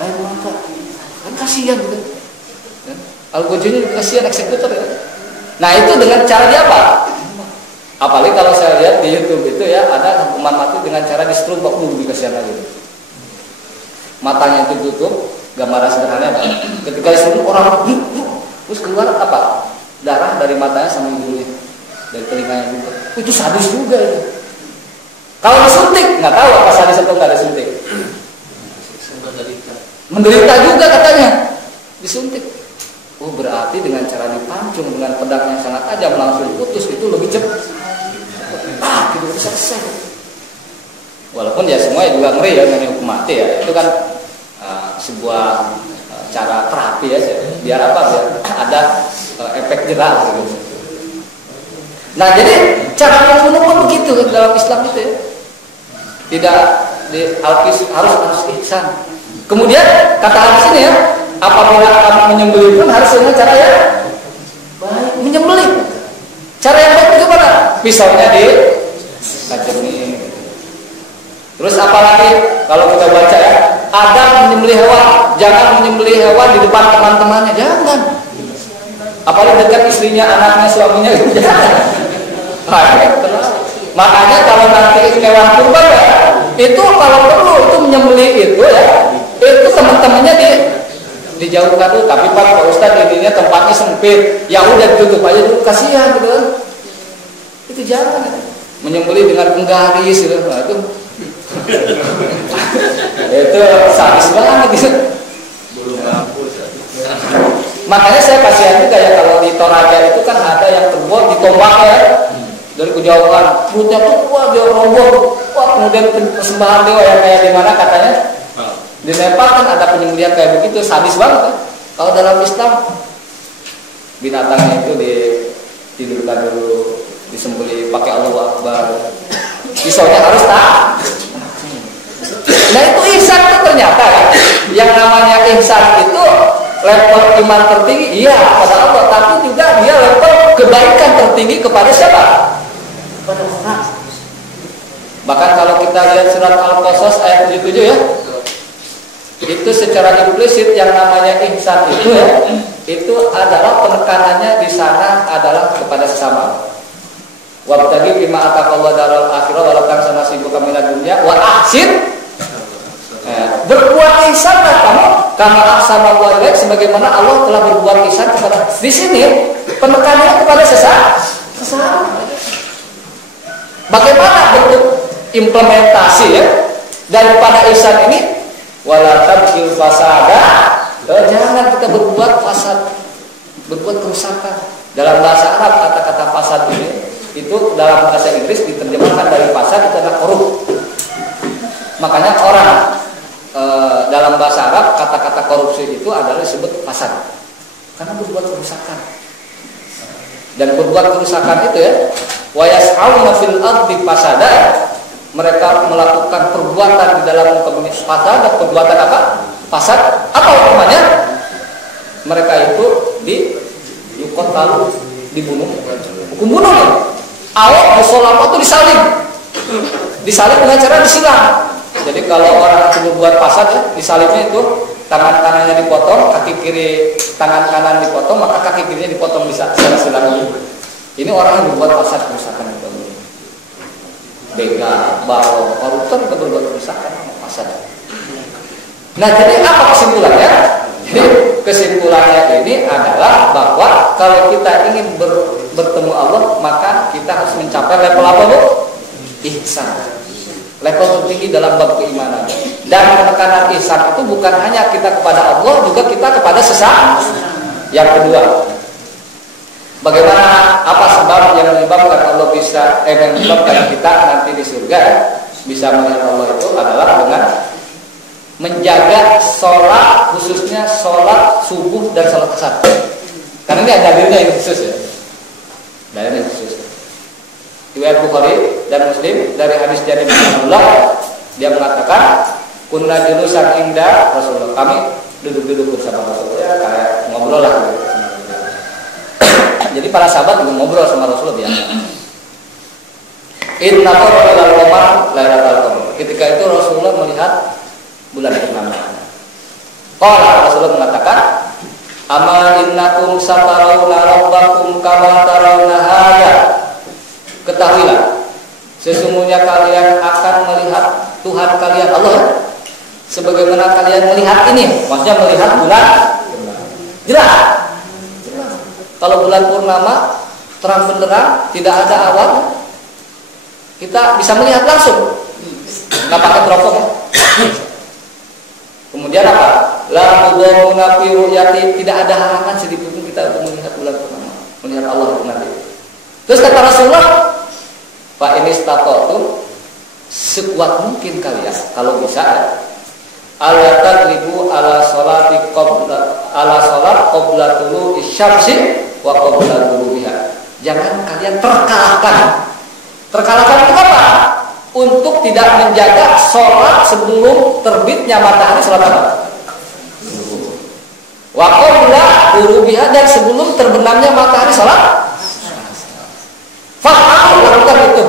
Air mata. Kan kasihan gitu. Al-Ghazali kasihan eksekutor ya. Nah itu dengan cara dia apa? Apalagi kalau saya lihat di YouTube itu ya ada hukuman mati dengan cara disetrum kok dikasihan lagi. Matanya itu tutup, gambaran sederhana apa? Ketika disetrum orang terus keluar apa? Darah dari matanya sama hidungnya, dari telinganya juga. Itu sadis juga itu. Kalau disuntik nggak tahu apa sadis atau nggak disuntik. Menderita juga katanya disuntik. Oh berarti dengan cara dipancung dengan pedang yang sangat tajam langsung putus itu lebih cepat. Gitu selesai. Walaupun ya semua juga ngeri ya dengan hukum mati ya. Itu kan sebuah cara terapi ya. Biar apa? Biar ada efek jerah gitu. Nah jadi cara membunuh pun begitu dalam Islam itu ya. Tidak di alkis harus ihsan. Kemudian kata hadis ini ya, apabila kamu menyembelih pun harus dengan cara yang baik. Menyembelih. Cara yang baik itu mana? Pisaunya di tajami. Terus apalagi kalau kita baca ya, ada menyembelih hewan, jangan menyembelih hewan di depan teman-temannya, jangan. Apalagi dekat istrinya, anaknya, suaminya, jangan. Makanya kalau nanti hewan kurban ya, Itu kalau perlu itu menyembelih itu ya, itu teman-temannya dijauhkan tuh. Tapi Pak Ustadz ininya tempatnya sempit, ya udah ditutup aja dulu, kasihan gitu kan. Itu jangan ya. Menyembelih dengan penggaris gitu, nah, itu sadis banget gitu. Makanya saya kasihan juga ya kalau di Toraja itu kan ada yang terbuat di tombak ya, dari kejauhan perutnya tuh wah dia roboh, wah kemudian persembahan dewa yang kayak di mana katanya di Nepal kan ada penyembelihan kayak begitu, sadis banget kan. Kalau dalam Islam binatangnya itu ditidurkan dulu, disembelih pakai Allahu Akbar, pisaunya harus tak. Nah itu ihsan itu ternyata kan, yang namanya ihsan itu level iman tertinggi, iya kepada Allah, tapi juga dia level kebaikan tertinggi kepada siapa? Kepada orang. Bahkan kalau kita lihat surat Al-Qasas ayat 77 ya, itu secara implisit yang namanya ihsan itu ya, itu adalah penekanannya di sana adalah kepada sesama. Wabtaghi bima ataqallahu daral akhirah wa la tansa nasibuka minad dunya wa ahsin. Berbuat ihsanlah kamu karena ahsanallahu ilaik, sebagaimana Allah telah berbuat ihsan kepada. Di sini penekanannya kepada sesama. Bagaimana bentuk implementasi ya daripada ihsan ini? Wala tabghil fasada. Jangan kita berbuat fasad, berbuat kerusakan. Dalam bahasa Arab kata-kata fasad ini itu dalam bahasa Inggris diterjemahkan dari fasad itu adalah korup. Makanya orang dalam bahasa Arab kata-kata korupsi itu adalah disebut fasad karena berbuat kerusakan. Dan berbuat kerusakan itu ya, wa yas'auna fil ardi fasada, mereka melakukan perbuatan di dalam komunitas fasad. Perbuatan apa? Fasad. Apa hukumannya? Mereka itu yuqtalu, dibunuh. Hukum bunuh ya. Awak musolama itu disalib dengan cara disilang. Jadi kalau orang itu berbuat fasad ya, disalibnya itu tangan kanannya dipotong, kaki kiri tangan kanan dipotong, maka kaki kirinya dipotong bisa silang. Ini orang yang berbuat fasad, kerusakan itu. Begal, barong, koruptor itu berbuat kerusakan, fasad. Nah, jadi apa kesimpulannya? Jadi kesimpulannya ini adalah bahwa kalau kita ingin bertemu Allah, maka kita harus mencapai level apa, Bu? Ihsan. Level tertinggi dalam bab keimanan. Dan penekanan ihsan itu bukan hanya kita kepada Allah, juga kita kepada sesama. Yang kedua, bagaimana, apa sebab yang menyebabkan Allah bisa menyebabkan kita nanti di surga bisa melihat Allah itu adalah dengan menjaga sholat, khususnya sholat subuh dan sholat asar. Karena ini ada dalilnya yang khusus ya. Dalilnya khusus. Riwayat Bukhari dan Muslim dari hadis Jabir bin Abdullah, dia mengatakan kunna julusan inda Rasulullah, kami duduk-duduk bersama Rasulullah ya, kayak ngobrol lah gitu. Jadi para sahabat juga ngobrol sama Rasulullah biasa. Inna ilal qamar lailatul qamar. Ketika itu Rasulullah melihat bulan purnama. Qala, Rasulullah mengatakan, "Ama innakum satarawna rabbakum kama tarawna hadza." Ketahuilah, sesungguhnya kalian akan melihat Tuhan kalian Allah sebagaimana kalian melihat ini. Maksudnya melihat bulan jelas. Kalau bulan purnama terang benderang, tidak ada awan, kita bisa melihat langsung, nggak pakai teropong. Kemudian apa? La mudhamuna fi ru'yati, tidak ada halangan sedikit pun kita untuk melihat bulan purnama, melihat Allah itu nanti. Terus kata Rasulullah, Pak ini statotu sekuat mungkin kalian kalau bisa ala tadribu ala sholati qabla ala sholat qabla tulu isyamsi wa qabla ghurubiha. Jangan kalian terkalahkan itu apa? Untuk tidak menjaga sholat sebelum terbitnya matahari, sholat apa? Wa qabla ghurubiha, dan sebelum terbenamnya matahari, sholat. Fa'al, lakukan itu.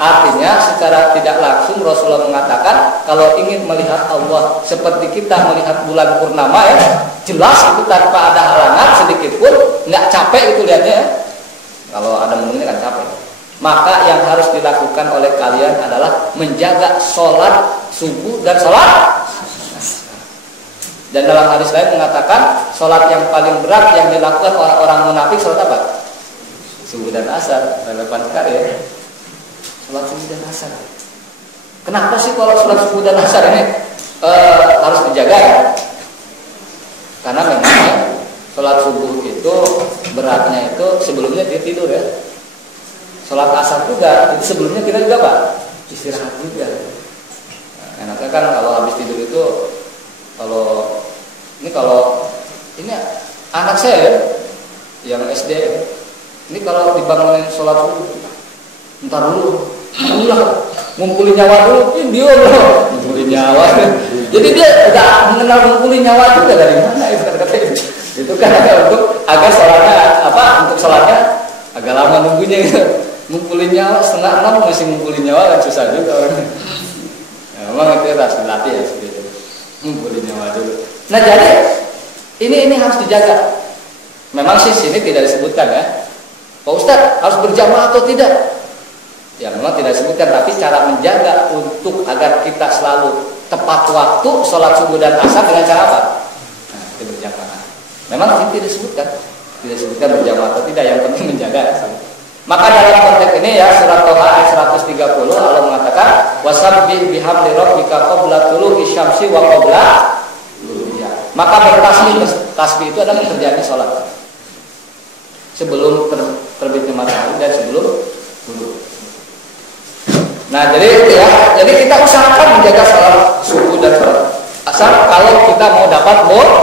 Artinya secara tidak langsung Rasulullah mengatakan kalau ingin melihat Allah seperti kita melihat bulan purnama ya, jelas itu tanpa ada halangan sedikit pun, nggak capek itu lihatnya ya. Kalau ada mendungnya kan capek. maka yang harus dilakukan oleh kalian adalah menjaga sholat subuh dan sholat. Dan dalam hadis lain mengatakan sholat yang paling berat yang dilakukan orang-orang munafik sholat apa? Subuh dan asar. Relevan sekali ya. Sholat subuh dan asar. Kenapa sih kalau sholat subuh dan asar ini harus dijaga ya? Karena memang ya, sholat subuh itu beratnya itu sebelumnya dia tidur ya. Sholat asar juga, itu sebelumnya kita juga Pak istirahat juga. Nah, enaknya kan kalau habis tidur itu kalau ini anak saya ya, yang SD ini kalau dibangunin sholat subuh, ntar dulu ngumpulin nyawa dulu, dia loh ngumpulin nyawa. Jadi dia udah mengenal ngumpulin nyawa juga dari mana itu kata itu. Itu kan untuk agar sholatnya untuk sholatnya agak lama nunggunya gitu. Ngumpulin nyawa 5:30 masih ngumpulin nyawa kan susah juga orang. Nah, memang itu harus dilatih ya seperti itu. Ngumpulin nyawa dulu. Nah jadi ini harus dijaga. Memang sih sini tidak disebutkan ya, Pak Ustadz harus berjamaah atau tidak? Ya memang tidak disebutkan, tapi cara menjaga untuk agar kita selalu tepat waktu sholat subuh dan asar dengan cara apa? Nah, itu berjamaah. Memang ini tidak disebutkan berjamaah atau tidak, yang penting menjaga. Maka dalam konteks ini ya surat Toha ayat 130 Allah mengatakan wasabbih bihamdi rabbika qabla tulu'i syamsi wa qabla ghurubiha. Maka bertasbih itu adalah terjadi sholat sebelum terbitnya matahari dan sebelum ghurub. Nah jadi itu ya, jadi kita usahakan menjaga sholat subuh dan sholat asar kalau kita mau dapat bonus.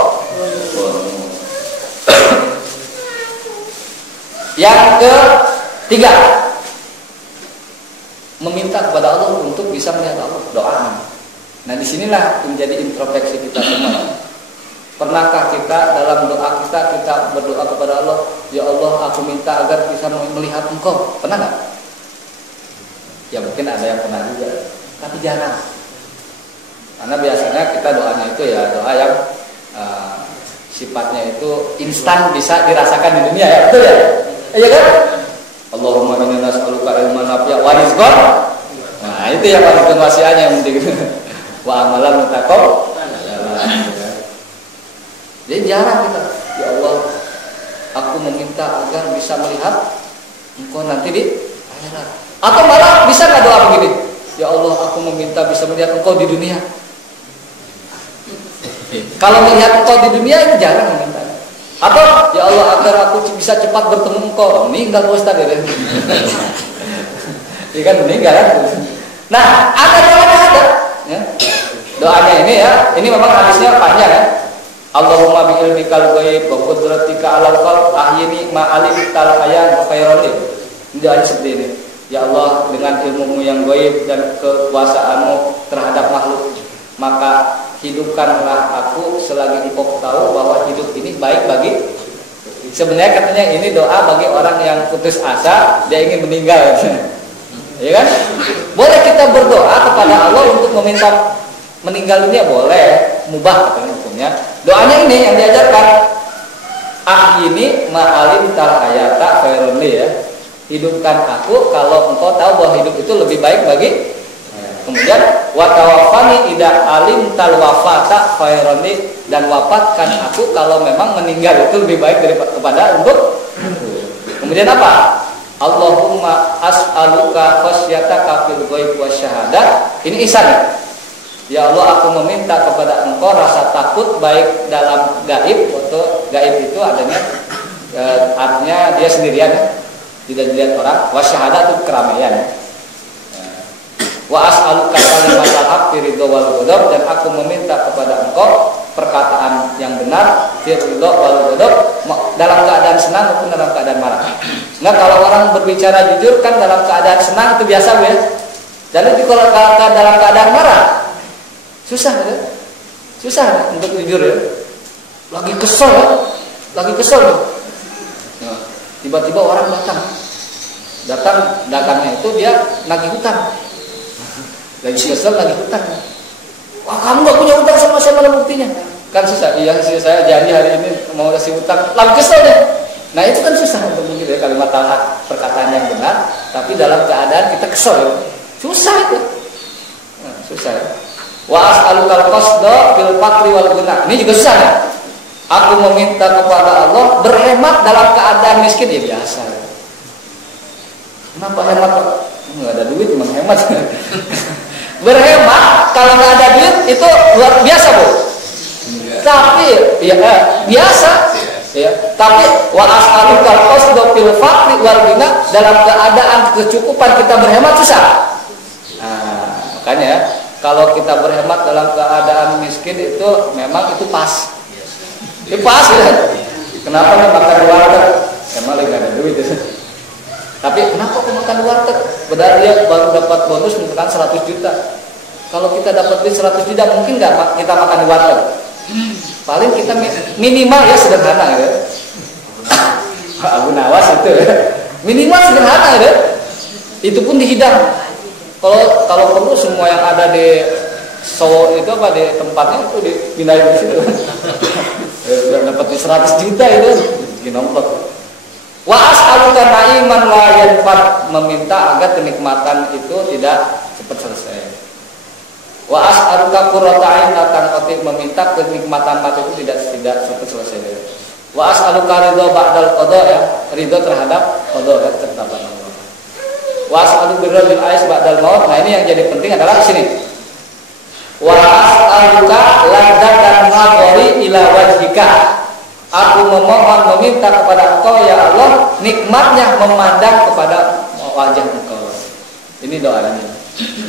Yang ketiga, meminta kepada Allah untuk bisa melihat Allah, doa. Nah disinilah menjadi introspeksi kita semua. Pernahkah kita dalam doa kita berdoa kepada Allah, ya Allah aku minta agar bisa melihat Engkau? Pernah nggak? Ya mungkin ada yang pernah juga, tapi jarang. Karena biasanya kita doanya itu ya doa yang sifatnya itu instan, bisa dirasakan di dunia ya, betul ya? Iya kan? Allahumma inna nas'aluka ilman nafi'a wa rizqan. Nah, itu yang paling wasiatnya yang penting. Wa amalan mutaqab. Jadi jarang kita, ya Allah, aku meminta agar bisa melihat Engkau nanti di akhirat. Atau malah bisa nggak doa begini? Ya Allah, aku meminta bisa melihat Engkau di dunia. Kalau melihat Engkau di dunia ini jarang meminta. Atau ya Allah agar aku bisa cepat bertemu Engkau. Meninggal Ustaz ya. Iya kan meninggal kan. Nah, ada ya. Doanya ini ya, ini memang hadisnya panjang ya. Allahumma bi ilmikal ghaib wa qudratika 'alal khalq ahyini ma alimtal hayat khairan li. Doanya seperti ini. Ya Allah, dengan ilmu-Mu yang ghaib dan kekuasaan-Mu terhadap makhluk, maka hidupkanlah aku selagi Engkau tahu bahwa hidup ini baik bagi. Sebenarnya katanya ini doa bagi orang yang putus asa, dia ingin meninggal. Ya kan? Boleh kita berdoa kepada Allah untuk meminta meninggal dunia, boleh, mubah katanya hukumnya. Doanya ini yang diajarkan. Ini ma'alim tal hayata khairun li ya. Hidupkan aku kalau Engkau tahu bahwa hidup itu lebih baik bagi. Kemudian wa tawaffani idza alim tal wafata khairan li, dan wafatkan aku kalau memang meninggal itu lebih baik daripada untuk. Kemudian apa? Allahumma as'aluka khasyataka fil ghaib wasyahadah. Ini ihsan. Ya Allah, aku meminta kepada Engkau rasa takut baik dalam gaib, atau gaib itu adanya artinya dia sendirian ya, tidak dilihat orang. Wasyahadah itu keramaian. Wa as'aluka kalimatal haqqi ridha wal ghadab, dan aku meminta kepada Engkau perkataan yang benar fi ridha wal ghadab, dalam keadaan senang maupun dalam keadaan marah. Nah, kalau orang berbicara jujur kan dalam keadaan senang itu biasa ya. Dan itu kalau dalam keadaan marah susah ya. Susah untuk jujur ya. Lagi kesel ya. Nah, tiba-tiba orang datang dagangnya itu dia nagih hutang. Lagi kesel, lagi hutang. Wah, kamu gak punya hutang sama saya, mana buktinya? Kan susah. Iya sih, saya janji hari ini mau kasih hutang. Lagi kesel deh. Nah itu kan susah untuk begitu ya, kalimat talak perkataan yang benar, tapi dalam keadaan kita kesel ya. Susah itu. Nah, susah ya. Wa as'alukal qasda fil faqri wal ghina. Ini juga susah ya. Aku meminta kepada Allah berhemat dalam keadaan miskin, ya biasa ya. Kenapa hemat? Nggak ada duit cuma hemat. Berhemat kalau nggak ada duit itu luar biasa, Bu. Tapi ya biasa ya. Tapi wa as'alukal qasda fil faqri wal ghina, dalam keadaan kecukupan kita berhemat susah. Nah, makanya kalau kita berhemat dalam keadaan miskin itu memang itu pas. Itu pas ya. Kenapa nih makan di warteg? Emang lagi gak ada duit ya. Tapi kenapa aku makan di warteg? Padahal dia baru dapat bonus misalkan 100 juta. Kalau kita dapat duit 100 juta mungkin nggak kita makan di warteg? Paling kita minimal ya sederhana ya. Abu Nawas itu ya. Minimal sederhana ya. Itu pun dihidang. Kalau perlu semua yang ada di show itu apa di tempatnya itu dipindahin di situ. Udah dapat 100 juta itu dinomplok. Wa as'aluka na'iman la yanfad, meminta agar kenikmatan itu tidak cepat selesai. Wa as'aluka qurrata ain la tanqati, meminta kenikmatan mata itu tidak cepat selesai. Wa as'aluka ridha ba'dal qada, ya, ridha terhadap qada ya, ketetapan Allah. Wa as'aluka birra bil ais ba'dal maut. Nah, ini yang jadi penting adalah di sini. Wa as'aluka ladzatan nadhari ila wajhika. Aku memohon meminta kepada Engkau ya Allah nikmatnya memandang kepada wajah Engkau. Ini doanya.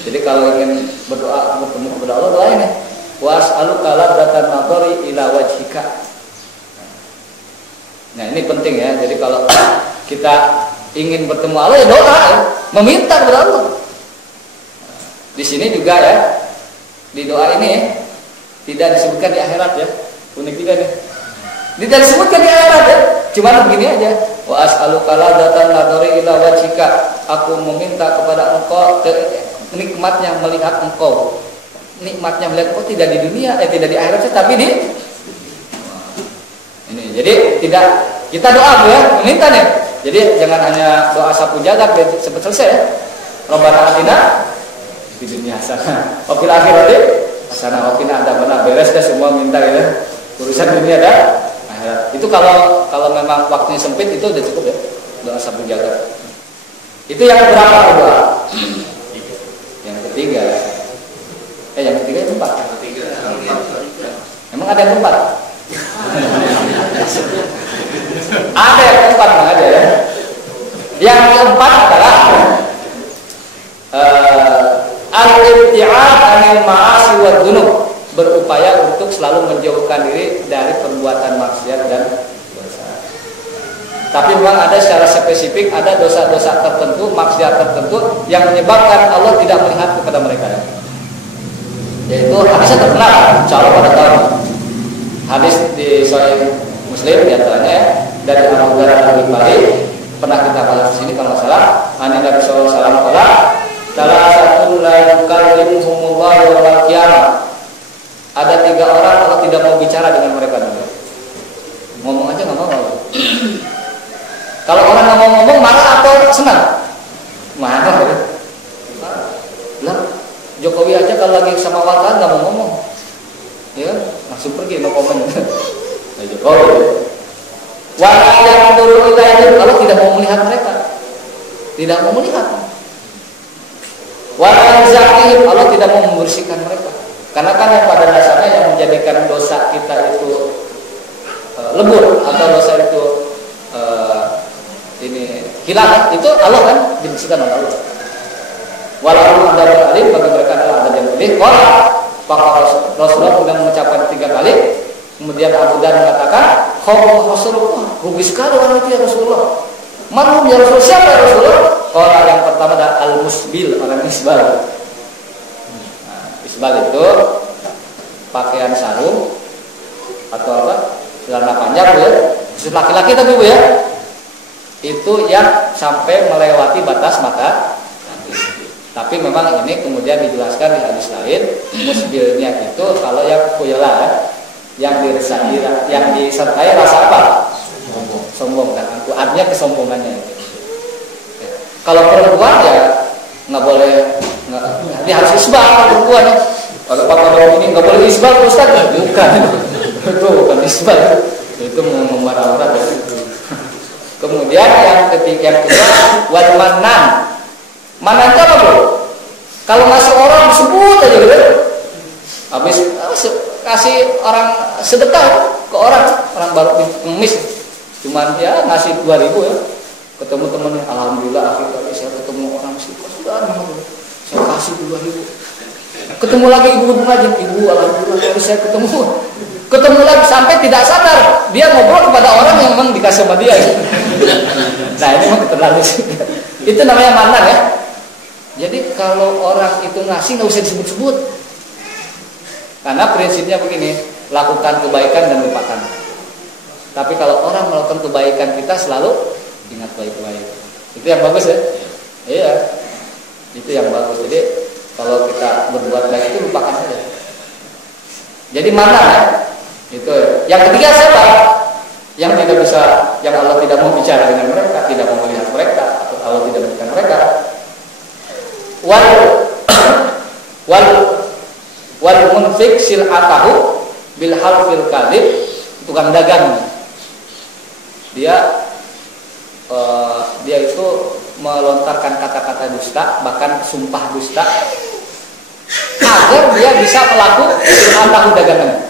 Jadi kalau ingin berdoa bertemu kepada Allah, doa ini. Wa as'aluka ladzatan nadhari ila wajhika. Nah, ini penting ya. Jadi kalau kita ingin bertemu Allah ya doa ya, meminta kepada Allah. Di sini juga ya. Di doa ini tidak disebutkan di akhirat ya. Unik juga nih. Tidak disebutkan di akhirat ya. Cuma begini aja. Wa as'aluka ladzatan nadhari ila wajhika. Aku meminta kepada Engkau nikmatnya melihat Engkau. Nikmatnya melihat Engkau tidak di dunia, tidak di akhirat tapi di ini. Jadi tidak kita doa ya, meminta nih. Jadi jangan hanya doa sapu jagat cepat selesai ya. Rabbana atina di dunia hasanah, wa fil akhirati hasanah wa qina adzabannar. Beres dah semua minta ya. Urusan dunia dah, akhirat. Itu kalau memang waktunya sempit itu udah cukup ya. Doa sapu jagat. Itu yang berapa doa? Yang ketiga. Yang ketiga itu empat. Emang ada yang keempat? Ada yang keempat, nggak ada ya. Yang keempat adalah al-ibti'ad 'anil ma'asi wa dzunub, berupaya untuk selalu menjauhkan diri dari perbuatan maksiat dan dosa. Tapi memang ada secara spesifik, ada dosa-dosa tertentu, maksiat tertentu yang menyebabkan Allah tidak melihat kepada mereka. Yaitu hadisnya terkenal, insyaallah pada tahun hadis di Sahih Muslim diantaranya ya, dari Abu Hurairah Al-Ghifari, pernah kita bahas di sini kalau nggak salah. Nabi sallallahu alaihi wasallam salah satu la yukallimuhumullah yaumil qiyamah. Ada 3 orang Allah tidak mau bicara dengan mereka dulu. Ngomong aja nggak mau. Kalau orang nggak mau ngomong marah atau senang? Marah ya. Lah Jokowi aja kalau lagi sama wartawan nggak mau ngomong, ya langsung pergi no komen. Nah, Jokowi. Wala yang turun itu kalau tidak mau melihat mereka, tidak mau melihat. Wala zakihim, Allah tidak mau membersihkan mereka. Karena kan yang pada dasarnya yang menjadikan dosa kita itu lebur atau dosa itu ini hilang, itu Allah kan dibersihkan oleh Allah. Walau ada alim, bagi mereka adalah ada yang pedih. Maka Rasulullah sudah mengucapkan 3 kali. Kemudian Abu Dar mengatakan, Rasulullah, rugi sekali orang itu ya Rasulullah. Mana ya Rasulullah, siapa ya Rasulullah? Kalau yang pertama adalah al-musbil, orang isbal. Nah, isbal itu pakaian sarung atau apa? Celana panjang Bu ya. Khusus laki-laki tapi Bu ya. Itu yang sampai melewati batas mata. Tapi memang ini kemudian dijelaskan di hadis lain, musbilnya itu kalau yang khuyala, yang disertai rasa apa? sombong dan angkuh, artinya kesombongannya. Kalau perempuan ya nggak boleh, dia harus isbal. Kalau perempuan kalau pakai ini nggak boleh isbal, Ustaz, bukan itu bukan isbal, itu mengumbar aurat. Kemudian yang kedua wal manan. Manan itu apa, Bu? Kalau ngasih orang disebut aja gitu, habis kasih orang sedekah ke orang baru ngemis, cuman ya ngasih 2.000 ya, ketemu temennya, alhamdulillah akhir kali saya ketemu orang sih, sudah saya kasih 2.000, ketemu lagi ibu ngaji, ibu alhamdulillah kali saya ketemu lagi, sampai tidak sadar dia ngobrol kepada orang yang memang dikasih sama dia. Nah ini memang terlalu sih. Itu namanya manan ya. Jadi kalau orang itu ngasih nggak usah disebut-sebut, karena prinsipnya begini, lakukan kebaikan dan lupakan. Tapi kalau orang melakukan kebaikan, kita selalu ingat baik-baik. Itu yang bagus ya. Iya, itu yang bagus. Jadi kalau kita berbuat baik itu lupakan saja. Jadi mana ya? Itu. Yang ketiga siapa? Yang tidak bisa, yang Allah tidak mau bicara dengan mereka, tidak mau melihat mereka, atau Allah tidak memberikan mereka. Wal munfik sil'atahu bil halfil kadhib, tukang dagang. Dia itu melontarkan kata-kata dusta, bahkan sumpah dusta, agar dia bisa melakukan sil'atahu dagangan.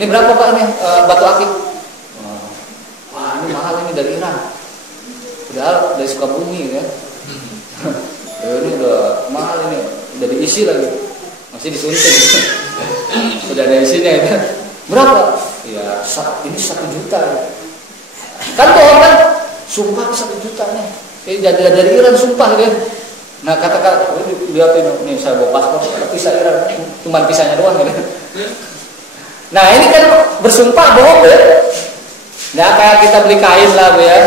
Ini berapa Pak ini batu akik? Wah ini mahal, ini dari Iran, padahal dari Sukabumi ya. Ini udah mahal, ini udah diisi lagi, masih disuntik. Udah ada isinya ya. Berapa? Ya ini 1 juta ya. Kan tuh orang sumpah 1 juta nih, dari Iran sumpah ya. Nah kata-kata lihat ini saya bawa paspor, visa Iran, cuma visanya doang ya. Nah ini kan bersumpah bohong ya. Nah kayak kita beli kain lah Bu ya,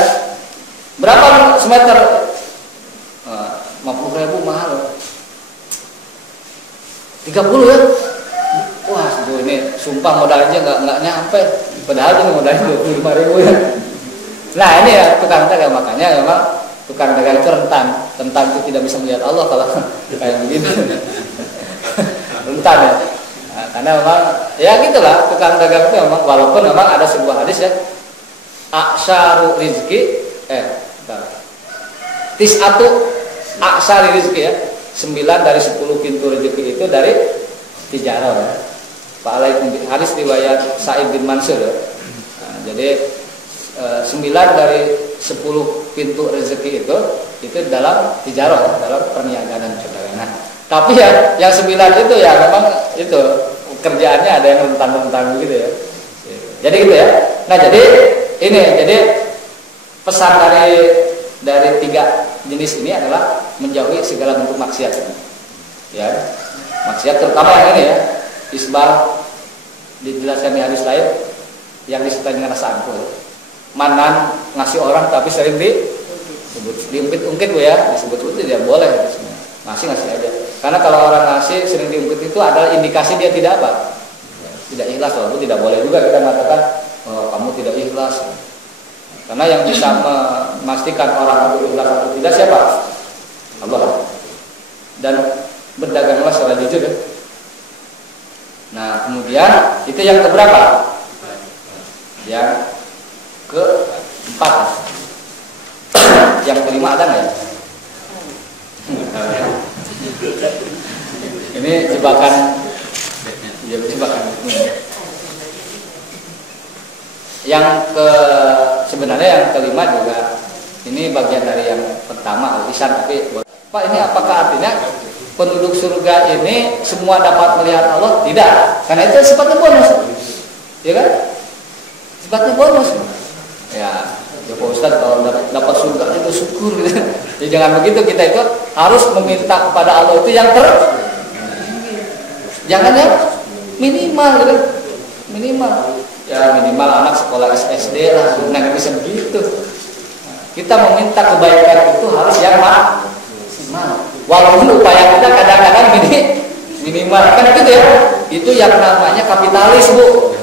berapa semeter? 50.000 mahal, 30 ya. Wah Bu ini sumpah modalnya nggak nyampe, padahal ini modalnya 25.000 ya. Nah ini ya tukang dagang, makanya memang tukang dagang itu rentan itu tidak bisa melihat Allah kalau kayak begini. Rentan ya. Nah, karena memang ya gitulah tukang dagang itu memang, walaupun memang ada sebuah hadis ya, aksaru rizki tis'atu aksari rizki ya, 9 dari 10 pintu rezeki itu dari tijarah ya. Pak Alaikum hadis riwayat Sa'id bin Mansur ya. Nah, jadi 9 dari 10 pintu rezeki itu dalam tijarah, dalam perniagaan dan perdagangan. Nah, tapi ya yang 9 itu ya memang itu kerjaannya ada yang rentan-rentan gitu ya. Jadi gitu ya. Nah jadi pesan dari 3 jenis ini adalah menjauhi segala bentuk maksiat. Ya, maksiat terutama yang ini ya, isbal, dijelaskan di hadis lain yang disertai dengan rasa angkuh. Manan, ngasih orang tapi sering diungkit-ungkit Bu ya, disebut-sebut tidak boleh. Ngasih aja. Karena kalau orang ngasih sering diungkit itu adalah indikasi dia tidak apa? Tidak ikhlas. Walaupun tidak boleh juga kita mengatakan kamu tidak ikhlas. Karena yang bisa memastikan orang itu ikhlas atau tidak siapa? Allah. Dan berdaganglah secara jujur ya. Nah kemudian itu yang keberapa? Yang keempat. Yang kelima ada nggak ya? Ini jebakan. Yang sebenarnya yang kelima juga ini bagian dari yang pertama lisan, tapi Pak ini apakah artinya penduduk surga ini semua dapat melihat Allah? Tidak, karena itu sifatnya bonus, ya kan? Sifatnya bonus. Ya, Pak Ustadz kalau dapat surga itu syukur gitu. Ya jangan begitu, kita itu harus meminta kepada Allah itu yang jangan yang minimal gitu. Minimal anak sekolah SD lah, nggak bisa begitu. Kita meminta kebaikan itu harus yang maksimal. Walaupun upaya kita kadang-kadang minimal kan gitu ya. Itu yang namanya kapitalis Bu.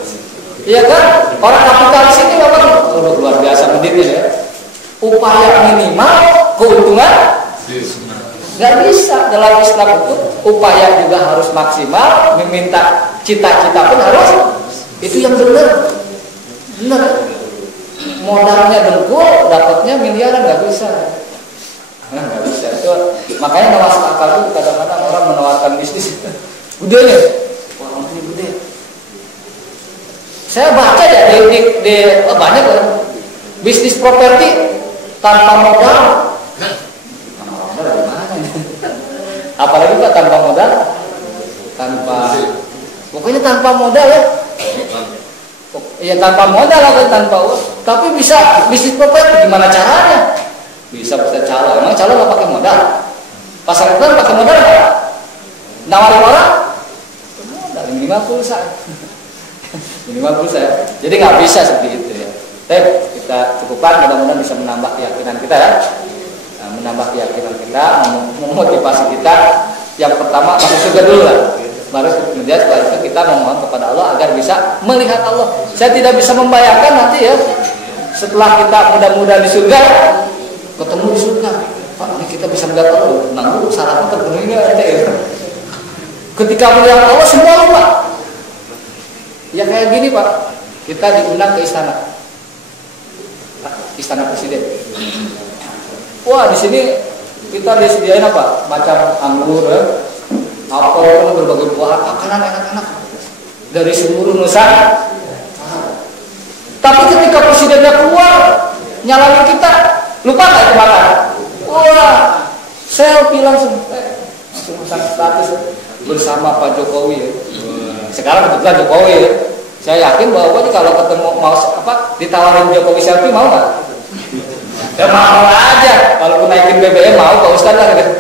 Iya kan? Orang kapitalis ini memang luar biasa meditnya ya. Upaya minimal keuntungan nggak bisa. Dalam Islam itu upaya juga harus maksimal, meminta cita-cita pun harus itu yang benar. Modalnya dengkul, dapatnya miliaran nggak bisa. Nggak bisa. Itu makanya nggak masuk akal tuh kadang-kadang orang menawarkan bisnis budaya. Wah, ini budaya. Saya baca ya di banyak kan bisnis properti tanpa modal. Tanpa modal dari mana? Apalagi Pak tanpa modal, pokoknya tanpa modal ya. Ya tanpa modal atau tanpa uang. Tapi bisa bisnis properti gimana caranya? Bisa calo. Emang calo nggak pakai modal? Pasar iklan pakai modal nggak? Nawarin orang? Modal minimal pulsa. Minimal pulsa. Jadi nggak bisa seperti itu ya. Tapi kita cukupkan, mudah-mudahan bisa menambah keyakinan kita ya. Nah, menambah keyakinan kita, memotivasi kita. Yang pertama masuk surga dulu lah. Baru kemudian setelah itu kita memohon kepada Allah agar bisa melihat Allah. Saya tidak bisa membayangkan nanti ya setelah kita mudah-mudahan di surga ketemu di surga. Pak, ini kita bisa melihat Allah. Nanggu syaratnya terpenuhi ya. Ketika melihat Allah semua lupa. Ya kayak gini Pak, kita diundang ke istana presiden. Wah di sini kita disediain apa? Macam anggur, apel, berbagai buah, makanan enak-enak dari seluruh Nusantara. Tapi ketika presidennya keluar, nyalain kita, lupa nggak itu makan? Wah, selfie langsung pasang status bersama Pak Jokowi. Ya. Sekarang kebetulan Jokowi. Ya. Saya yakin bahwa kalau ketemu mau ditawarin Jokowi selfie mau nggak? Ya mau aja. Kalau naikin BBM mau Pak Ustadz lah gitu.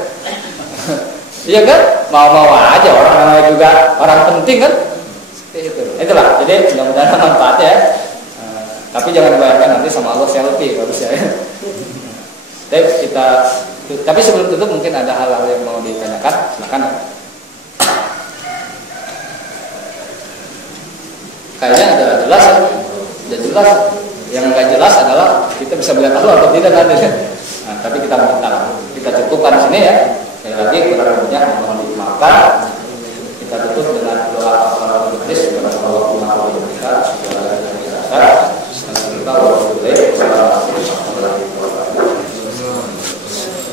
Iya kan? Mau aja orang namanya juga orang penting kan? Itu. Itulah. Jadi mudah-mudahan manfaat ya. Tapi jangan dibayangkan nanti sama Allah selfie kalau saya. Tapi sebelum tutup mungkin ada hal-hal yang mau ditanyakan, silakan. Kayaknya ada jelas ya. Udah jelas. Yang nggak jelas adalah kita bisa melihat Allah atau tidak nanti. Nah, tapi kita minta, kita cukupkan di sini ya. Sekali lagi kurang lebihnya mohon dimaafkan.